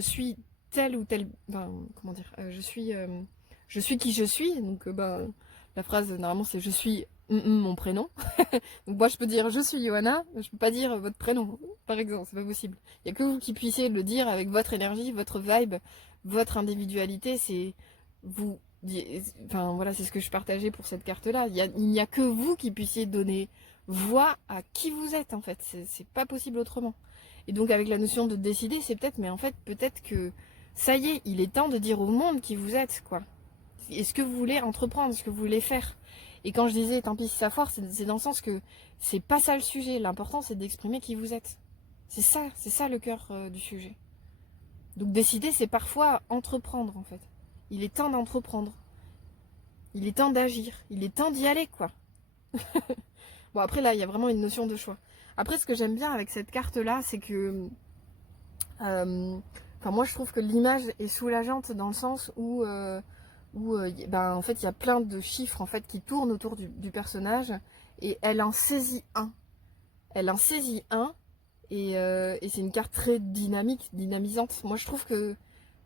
suis tel ou tel, ben, comment dire, je suis qui je suis. Donc, ben, la phrase, normalement, c'est je suis mon prénom. Donc, moi, je peux dire je suis Johanna, je peux pas dire votre prénom, par exemple, c'est pas possible. Il n'y a que vous qui puissiez le dire avec votre énergie, votre vibe, votre individualité. C'est vous. Enfin, voilà, c'est ce que je partageais pour cette carte-là. Il n'y a que vous qui puissiez donner voix à qui vous êtes, en fait. C'est pas possible autrement. Et donc, avec la notion de décider, c'est peut-être, mais en fait, peut-être que ça y est, il est temps de dire au monde qui vous êtes, quoi. Est-ce que vous voulez entreprendre, ce que vous voulez faire? Et quand je disais tant pis si ça foire, c'est dans le sens que c'est pas ça le sujet. L'important, c'est d'exprimer qui vous êtes. C'est ça le cœur du sujet. Donc décider, c'est parfois entreprendre, en fait. Il est temps d'entreprendre. Il est temps d'agir. Il est temps d'y aller, quoi. Bon, après, là, il y a vraiment une notion de choix. Après, ce que j'aime bien avec cette carte-là, c'est que... Enfin, moi, je trouve que l'image est soulageante dans le sens où ben, en fait, il y a plein de chiffres en fait, qui tournent autour du personnage et elle en saisit un. Elle en saisit un et c'est une carte très dynamique, dynamisante. Moi, je trouve que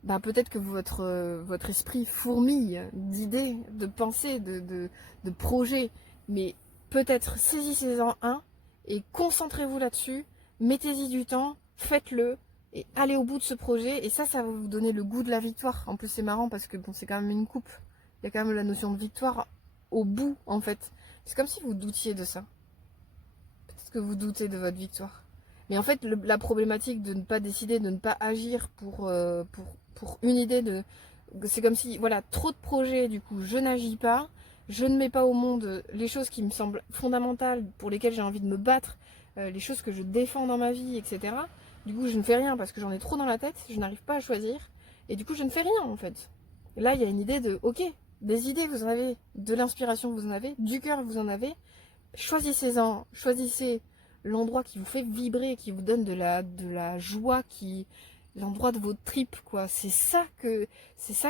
ben, peut-être que votre esprit fourmille d'idées, de pensées, de projets, mais peut-être saisissez-en un et concentrez-vous là-dessus, mettez-y du temps, faites-le et allez au bout de ce projet et ça va vous donner le goût de la victoire. En plus, c'est marrant parce que bon, c'est quand même une coupe. Il y a quand même la notion de victoire au bout, en fait. C'est comme si vous doutiez de ça. Peut-être que vous doutez de votre victoire. Mais en fait, la problématique de ne pas décider, de ne pas agir pour une idée c'est comme si, voilà, trop de projets, du coup, je n'agis pas, je ne mets pas au monde les choses qui me semblent fondamentales, pour lesquelles j'ai envie de me battre, les choses que je défends dans ma vie, etc. Du coup, je ne fais rien parce que j'en ai trop dans la tête, je n'arrive pas à choisir, et du coup, je ne fais rien, en fait. Là, il y a une idée de, ok, des idées, vous en avez, de l'inspiration, vous en avez, du cœur, vous en avez, choisissez-en, choisissez l'endroit qui vous fait vibrer, qui vous donne de la joie, l'endroit de vos tripes, quoi. C'est ça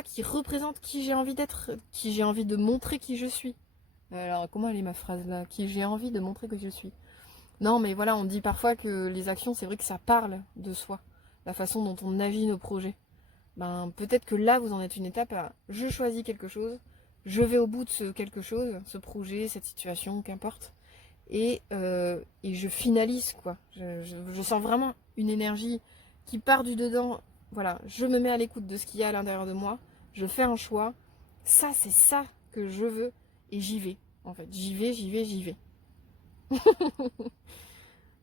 qui représente qui j'ai envie d'être, qui j'ai envie de montrer qui je suis. Alors, comment elle est ma phrase là? Qui j'ai envie de montrer que je suis. Non, mais voilà, on dit parfois que les actions, c'est vrai que ça parle de soi, la façon dont on agit nos projets. Ben, peut-être que là, vous en êtes une étape à je choisis quelque chose, je vais au bout de ce quelque chose, ce projet, cette situation, qu'importe et je finalise quoi. Je sens vraiment une énergie qui part du dedans. Voilà, je me mets à l'écoute de ce qu'il y a à l'intérieur de moi, je fais un choix. Ça, c'est ça que je veux et j'y vais. En fait, j'y vais.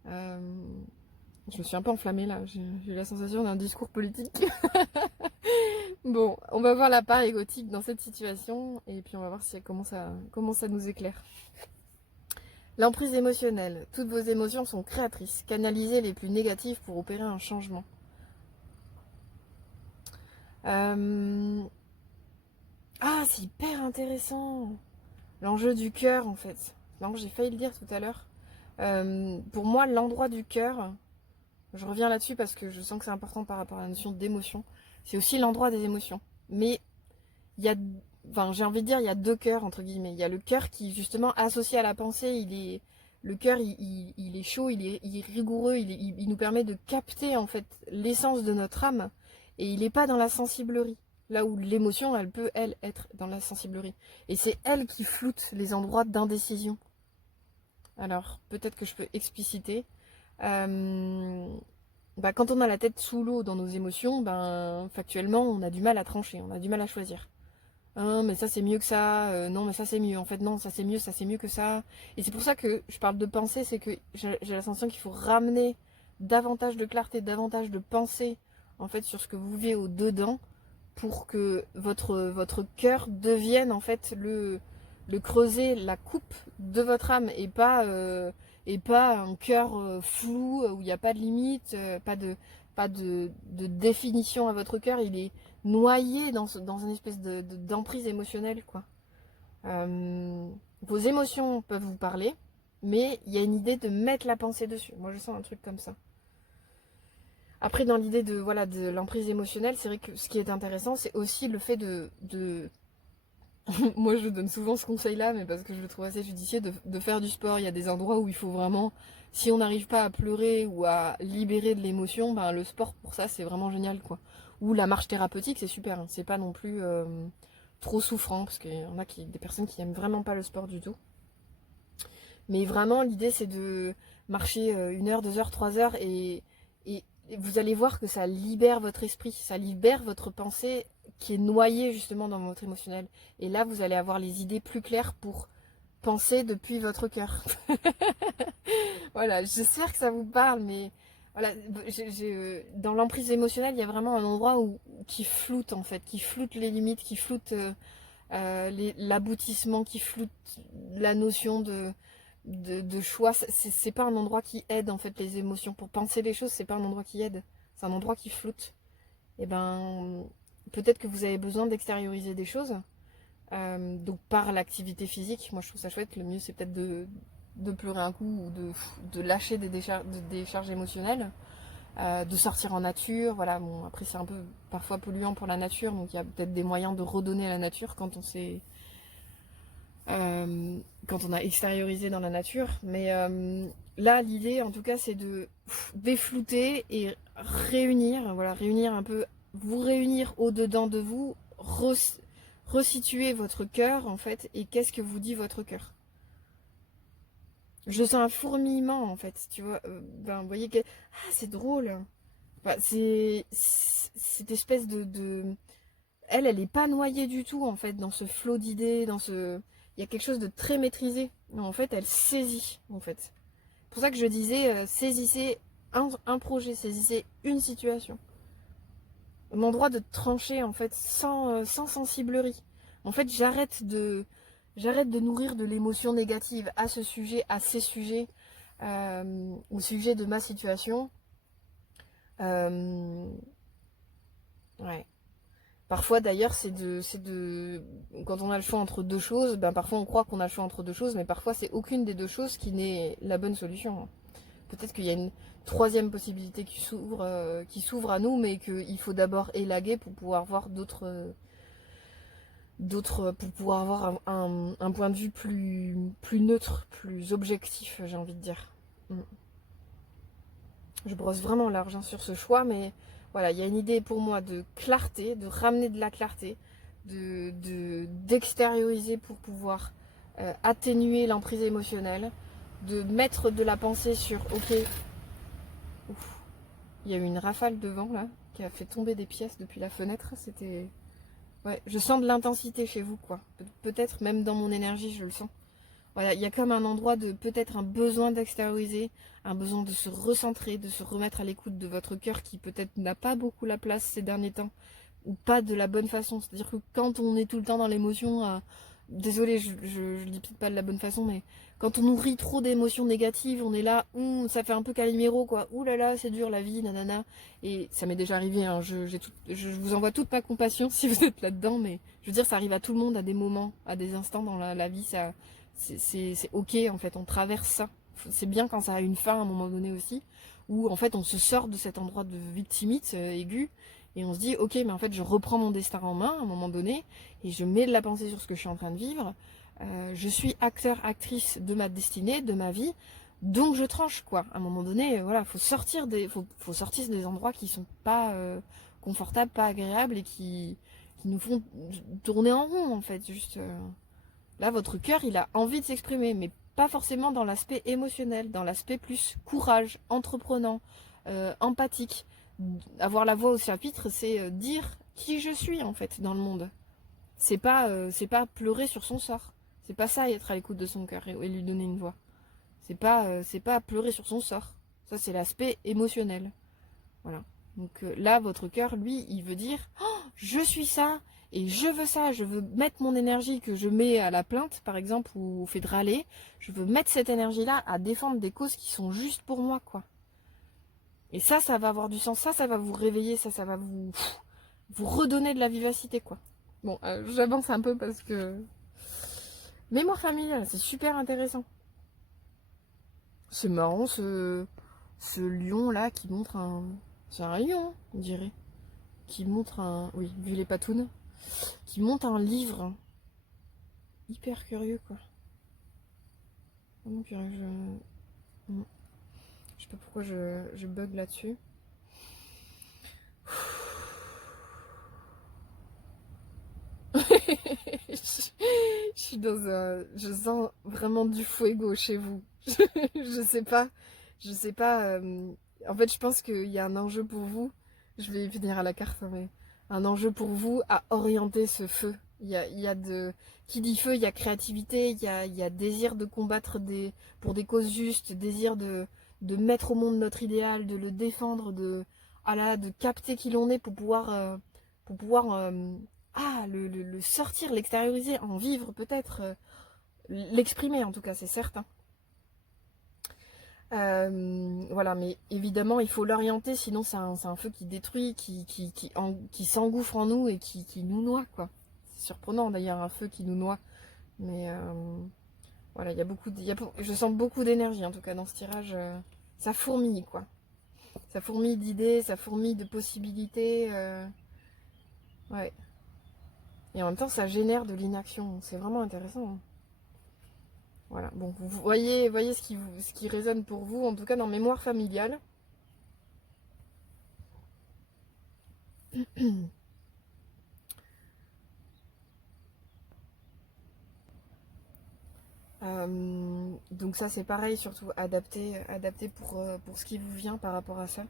Euh, je me suis un peu enflammée là, j'ai eu la sensation d'un discours politique. Bon, on va voir la part égotique dans cette situation et puis on va voir si, comment ça nous éclaire. L'emprise émotionnelle. Toutes vos émotions sont créatrices. Canalisez les plus négatives pour opérer un changement. Ah, c'est hyper intéressant. l'enjeu du cœur en fait. Non, j'ai failli le dire tout à l'heure. Pour moi, l'endroit du cœur, je reviens là-dessus parce que je sens que c'est important par rapport à la notion d'émotion, c'est aussi l'endroit des émotions. Mais il y a, enfin, j'ai envie de dire, il y a deux cœurs, entre guillemets. Il y a le cœur qui, justement, associé à la pensée, le cœur, il est chaud, il est rigoureux, il nous permet de capter, en fait, l'essence de notre âme. Et il n'est pas dans la sensiblerie. Là où l'émotion, elle peut, elle, être dans la sensiblerie. Et c'est elle qui floute les endroits d'indécision. Alors, peut-être que je peux expliciter. Quand on a la tête sous l'eau dans nos émotions, factuellement, on a du mal à trancher, on a du mal à choisir. Hein, mais ça c'est mieux que ça, non mais ça c'est mieux, en fait non, ça c'est mieux que ça. Et c'est pour ça que je parle de pensée, c'est que j'ai la sensation qu'il faut ramener davantage de clarté, davantage de pensée, en fait, sur ce que vous vivez au dedans, pour que votre cœur devienne, en fait, le creuset, la coupe de votre âme, et pas un cœur flou, où il n'y a pas de limite, pas de définition à votre cœur, il est noyé dans une espèce d'emprise émotionnelle, quoi. Vos émotions peuvent vous parler, mais il y a une idée de mettre la pensée dessus. Moi, je sens un truc comme ça. Après, dans l'idée de l'emprise émotionnelle, c'est vrai que ce qui est intéressant, c'est aussi le fait de... Moi, je donne souvent ce conseil-là, mais parce que je le trouve assez judicieux, de faire du sport. Il y a des endroits où il faut vraiment... Si on n'arrive pas à pleurer ou à libérer de l'émotion, le sport, pour ça, c'est vraiment génial, quoi. Ou la marche thérapeutique, c'est super. Hein. C'est pas non plus trop souffrant, parce qu'il y en a des personnes qui aiment vraiment pas le sport du tout. Mais vraiment, l'idée, c'est de marcher 1 heure, 2 heures, 3 heures, et vous allez voir que ça libère votre esprit, ça libère votre pensée qui est noyée justement dans votre émotionnel. Et là, vous allez avoir les idées plus claires pour penser depuis votre cœur. Voilà, j'espère que ça vous parle, mais voilà, dans l'emprise émotionnelle, il y a vraiment un endroit qui floute en fait, qui floute les limites, qui floute l'aboutissement, qui floute la notion de choix. C'est pas un endroit qui aide en fait les émotions. Pour penser les choses, c'est pas un endroit qui aide, c'est un endroit qui floute. Et peut-être que vous avez besoin d'extérioriser des choses. Donc par l'activité physique, moi je trouve ça chouette. Le mieux c'est peut-être de pleurer un coup ou de lâcher des décharges émotionnelles. De sortir en nature, voilà, bon après c'est un peu parfois polluant pour la nature, donc il y a peut-être des moyens de redonner à la nature quand on a extériorisé dans la nature, mais là l'idée en tout cas c'est de déflouter et réunir, voilà, réunir un peu, vous réunir au-dedans de vous, resituer votre cœur en fait, et qu'est-ce que vous dit votre cœur. Je sens un fourmillement en fait, tu vois. Vous voyez que c'est drôle. C'est cette espèce elle est pas noyée du tout en fait dans ce flot d'idées, il y a quelque chose de très maîtrisé. En fait, elle saisit en fait. C'est pour ça que je disais saisissez un projet, saisissez une situation. Mon droit de trancher en fait sans sensiblerie. En fait, j'arrête de nourrir de l'émotion négative à ce sujet, à ces sujets, au sujet de ma situation. Ouais. Parfois d'ailleurs, quand on a le choix entre deux choses, parfois on croit qu'on a le choix entre deux choses, mais parfois c'est aucune des deux choses qui n'est la bonne solution. Peut-être qu'il y a une troisième possibilité qui s'ouvre à nous, mais qu'il faut d'abord élaguer pour pouvoir voir pour pouvoir avoir un point de vue plus neutre, plus objectif, j'ai envie de dire. Je brosse vraiment large sur ce choix, mais voilà, il y a une idée pour moi de clarté, de ramener de la clarté, d'extérioriser pour pouvoir atténuer l'emprise émotionnelle, de mettre de la pensée sur ok, ouf, il y a eu une rafale de vent là qui a fait tomber des pièces depuis la fenêtre. C'était, ouais, je sens de l'intensité chez vous, quoi. Peut-être même dans mon énergie, je le sens. Voilà, il y a comme un endroit de peut-être un besoin d'extérioriser, un besoin de se recentrer, de se remettre à l'écoute de votre cœur qui peut-être n'a pas beaucoup la place ces derniers temps, ou pas de la bonne façon. C'est-à-dire que quand on est tout le temps dans l'émotion, désolée, je le dis peut-être pas de la bonne façon, mais quand on nourrit trop d'émotions négatives, on est là, ça fait un peu Calimero, quoi. Ouh là là, c'est dur la vie, nanana. Et ça m'est déjà arrivé, hein. Je vous envoie toute ma compassion si vous êtes là-dedans, mais je veux dire, ça arrive à tout le monde à des moments, à des instants dans la vie, ça, c'est ok, en fait, on traverse ça. C'est bien quand ça a une fin à un moment donné aussi, où en fait on se sort de cet endroit de victimite aigu, et on se dit, ok, mais en fait je reprends mon destin en main à un moment donné, et je mets de la pensée sur ce que je suis en train de vivre. Je suis acteur, actrice de ma destinée, de ma vie, donc je tranche, quoi. À un moment donné, voilà, faut sortir des endroits qui sont pas confortables, pas agréables, et qui nous font tourner en rond, en fait. Juste, là, votre cœur, il a envie de s'exprimer, mais pas forcément dans l'aspect émotionnel, dans l'aspect plus courage, entreprenant, empathique. Avoir la voix au chapitre, c'est dire qui je suis, en fait, dans le monde. C'est pas pleurer sur son sort. C'est pas ça, être à l'écoute de son cœur et lui donner une voix. C'est pas pleurer sur son sort. Ça, c'est l'aspect émotionnel. Voilà. Donc là, votre cœur, lui, il veut dire oh, je suis ça et je veux ça. Je veux mettre mon énergie que je mets à la plainte, par exemple, ou au fait de râler. Je veux mettre cette énergie-là à défendre des causes qui sont justes pour moi, quoi. Et ça va avoir du sens. Ça va vous réveiller. Ça va vous redonner de la vivacité, quoi. Bon, j'avance un peu parce que mémoire familiale, c'est super intéressant. C'est marrant ce lion là qui montre un. C'est un lion, on dirait. Qui montre un. Oui, vu les patounes. Qui montre un livre. Hyper curieux, quoi. Vraiment curieux. Je sais pas pourquoi je bug là-dessus. Je suis dans un. Je sens vraiment du fuego chez vous. Je sais pas. Je sais pas. En fait, je pense qu'il y a un enjeu pour vous. Je vais finir à la carte, hein, mais un enjeu pour vous à orienter ce feu. Il y a de. Qui dit feu, il y a créativité, il y a désir de combattre pour des causes justes, désir de mettre au monde notre idéal, de le défendre, de capter qui l'on est pour pouvoir le sortir, l'extérioriser, en vivre peut-être, l'exprimer en tout cas, c'est certain. Voilà, mais évidemment, il faut l'orienter, sinon c'est un feu qui détruit, qui s'engouffre en nous et qui nous noie, quoi. C'est surprenant d'ailleurs, un feu qui nous noie. Mais voilà, je sens beaucoup d'énergie en tout cas dans ce tirage. Ça fourmille, quoi. Ça fourmille d'idées, ça fourmille de possibilités. Ouais. Et en même temps, ça génère de l'inaction. C'est vraiment intéressant, hein. Voilà, bon, vous voyez ce qui résonne pour vous, en tout cas dans mémoire familiale. Donc ça c'est pareil, surtout adapté pour ce qui vous vient par rapport à ça.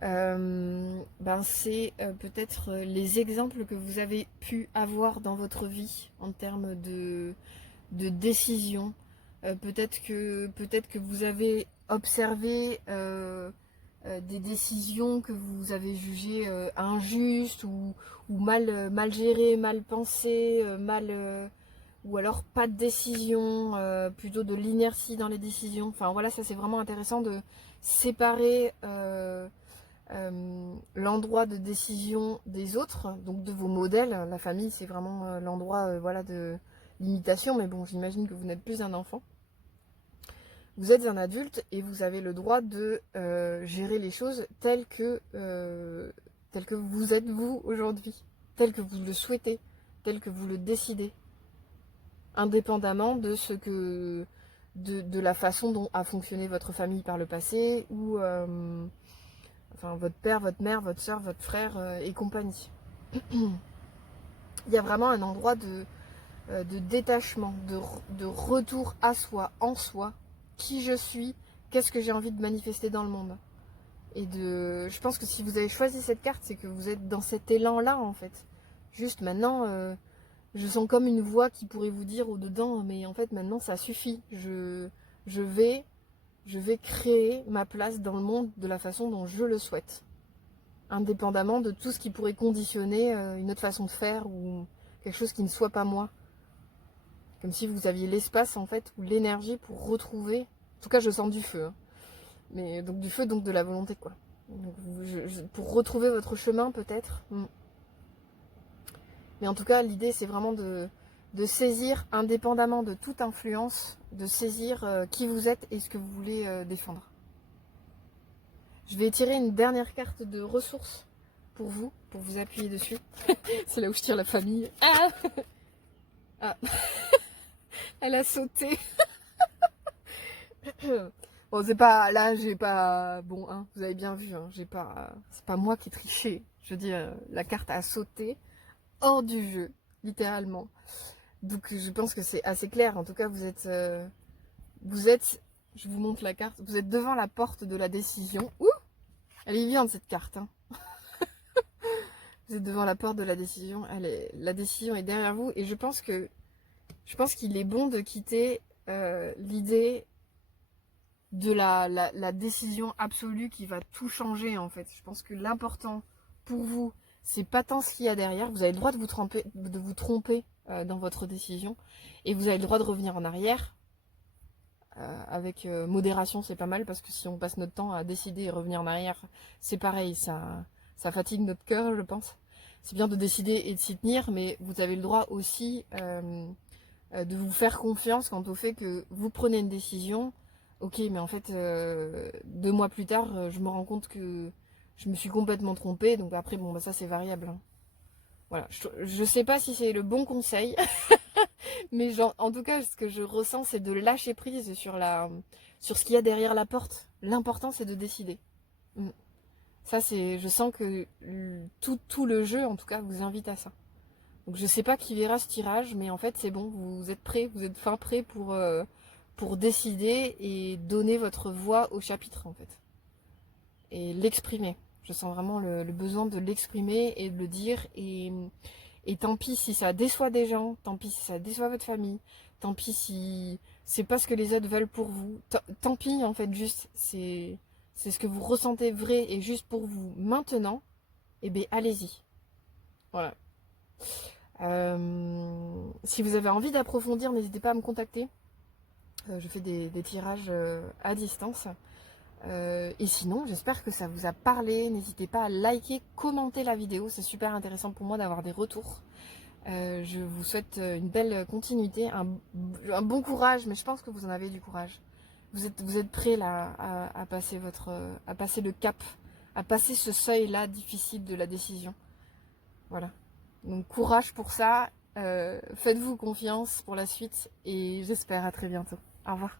C'est peut-être les exemples que vous avez pu avoir dans votre vie en termes de décision. Peut-être que vous avez observé des décisions que vous avez jugées injustes ou mal gérées, mal pensées, ou alors pas de décision, plutôt de l'inertie dans les décisions. Enfin voilà, ça c'est vraiment intéressant de séparer l'endroit de décision des autres, donc de vos modèles. La famille c'est vraiment l'endroit voilà, de l'imitation, mais bon, j'imagine que vous n'êtes plus un enfant. Vous êtes un adulte et vous avez le droit de gérer les choses telles que vous êtes vous aujourd'hui, telles que vous le souhaitez, telles que vous le décidez, indépendamment de de la façon dont a fonctionné votre famille par le passé ou enfin votre père, votre mère, votre soeur, votre frère et compagnie. Il y a vraiment un endroit de détachement, de retour à soi, en soi, qui je suis, qu'est-ce que j'ai envie de manifester dans le monde. Et je pense que si vous avez choisi cette carte, c'est que vous êtes dans cet élan-là, en fait. Juste maintenant, je sens comme une voix qui pourrait vous dire au-dedans, mais en fait, maintenant, ça suffit. Je vais créer ma place dans le monde de la façon dont je le souhaite. Indépendamment de tout ce qui pourrait conditionner une autre façon de faire ou quelque chose qui ne soit pas moi. Comme si vous aviez l'espace en fait, ou l'énergie pour retrouver, en tout cas je sens du feu, hein. Mais donc du feu, donc de la volonté quoi. Donc, pour retrouver votre chemin peut-être. Mais en tout cas l'idée c'est vraiment de saisir, indépendamment de toute influence, de saisir qui vous êtes et ce que vous voulez défendre. Je vais tirer une dernière carte de ressources pour vous appuyer dessus. C'est là où je tire la famille. Ah, ah. Elle a sauté. Bon, c'est pas... Là, j'ai pas... Bon, hein, vous avez bien vu, hein, j'ai pas... C'est pas moi qui ai triché. Je veux dire, la carte a sauté hors du jeu, littéralement. Donc, je pense que c'est assez clair. En tout cas, vous êtes... Je vous montre la carte. Vous êtes devant la porte de la décision. Ouh, elle est viande, cette carte, hein. Vous êtes devant la porte de la décision. La décision est derrière vous. Et je pense qu'il est bon de quitter l'idée de la décision absolue qui va tout changer en fait. Je pense que l'important pour vous, c'est pas tant ce qu'il y a derrière. Vous avez le droit de vous tromper dans votre décision. Et vous avez le droit de revenir en arrière. Avec modération, c'est pas mal, parce que si on passe notre temps à décider et revenir en arrière, c'est pareil, ça fatigue notre cœur, je pense. C'est bien de décider et de s'y tenir, mais vous avez le droit aussi de vous faire confiance quant au fait que vous prenez une décision. Ok, mais en fait, 2 mois plus tard, je me rends compte que je me suis complètement trompée. Donc après, bon, bah ça c'est variable, hein. Voilà, je sais pas si c'est le bon conseil, mais genre, en tout cas, ce que je ressens, c'est de lâcher prise sur ce qu'il y a derrière la porte. L'important, c'est de décider. Ça, je sens que tout le jeu, en tout cas, vous invite à ça. Donc je sais pas qui verra ce tirage, mais en fait c'est bon, vous êtes prêts, vous êtes fin prêts pour décider et donner votre voix au chapitre en fait. Et l'exprimer. Je sens vraiment le besoin de l'exprimer et de le dire. Et tant pis si ça déçoit des gens, tant pis si ça déçoit votre famille, tant pis si c'est pas ce que les autres veulent pour vous. Tant pis en fait, juste c'est ce que vous ressentez vrai et juste pour vous maintenant, et bien allez-y. Voilà. Si vous avez envie d'approfondir, n'hésitez pas à me contacter. Je fais des tirages à distance. Et sinon, j'espère que ça vous a parlé. N'hésitez pas à liker, commenter la vidéo. C'est super intéressant pour moi d'avoir des retours. Je vous souhaite une belle continuité, un bon courage, mais je pense que vous en avez du courage. Vous êtes prêts là à passer à passer le cap, à passer ce seuil-là difficile de la décision. Voilà. Donc courage pour ça, faites-vous confiance pour la suite et j'espère à très bientôt. Au revoir.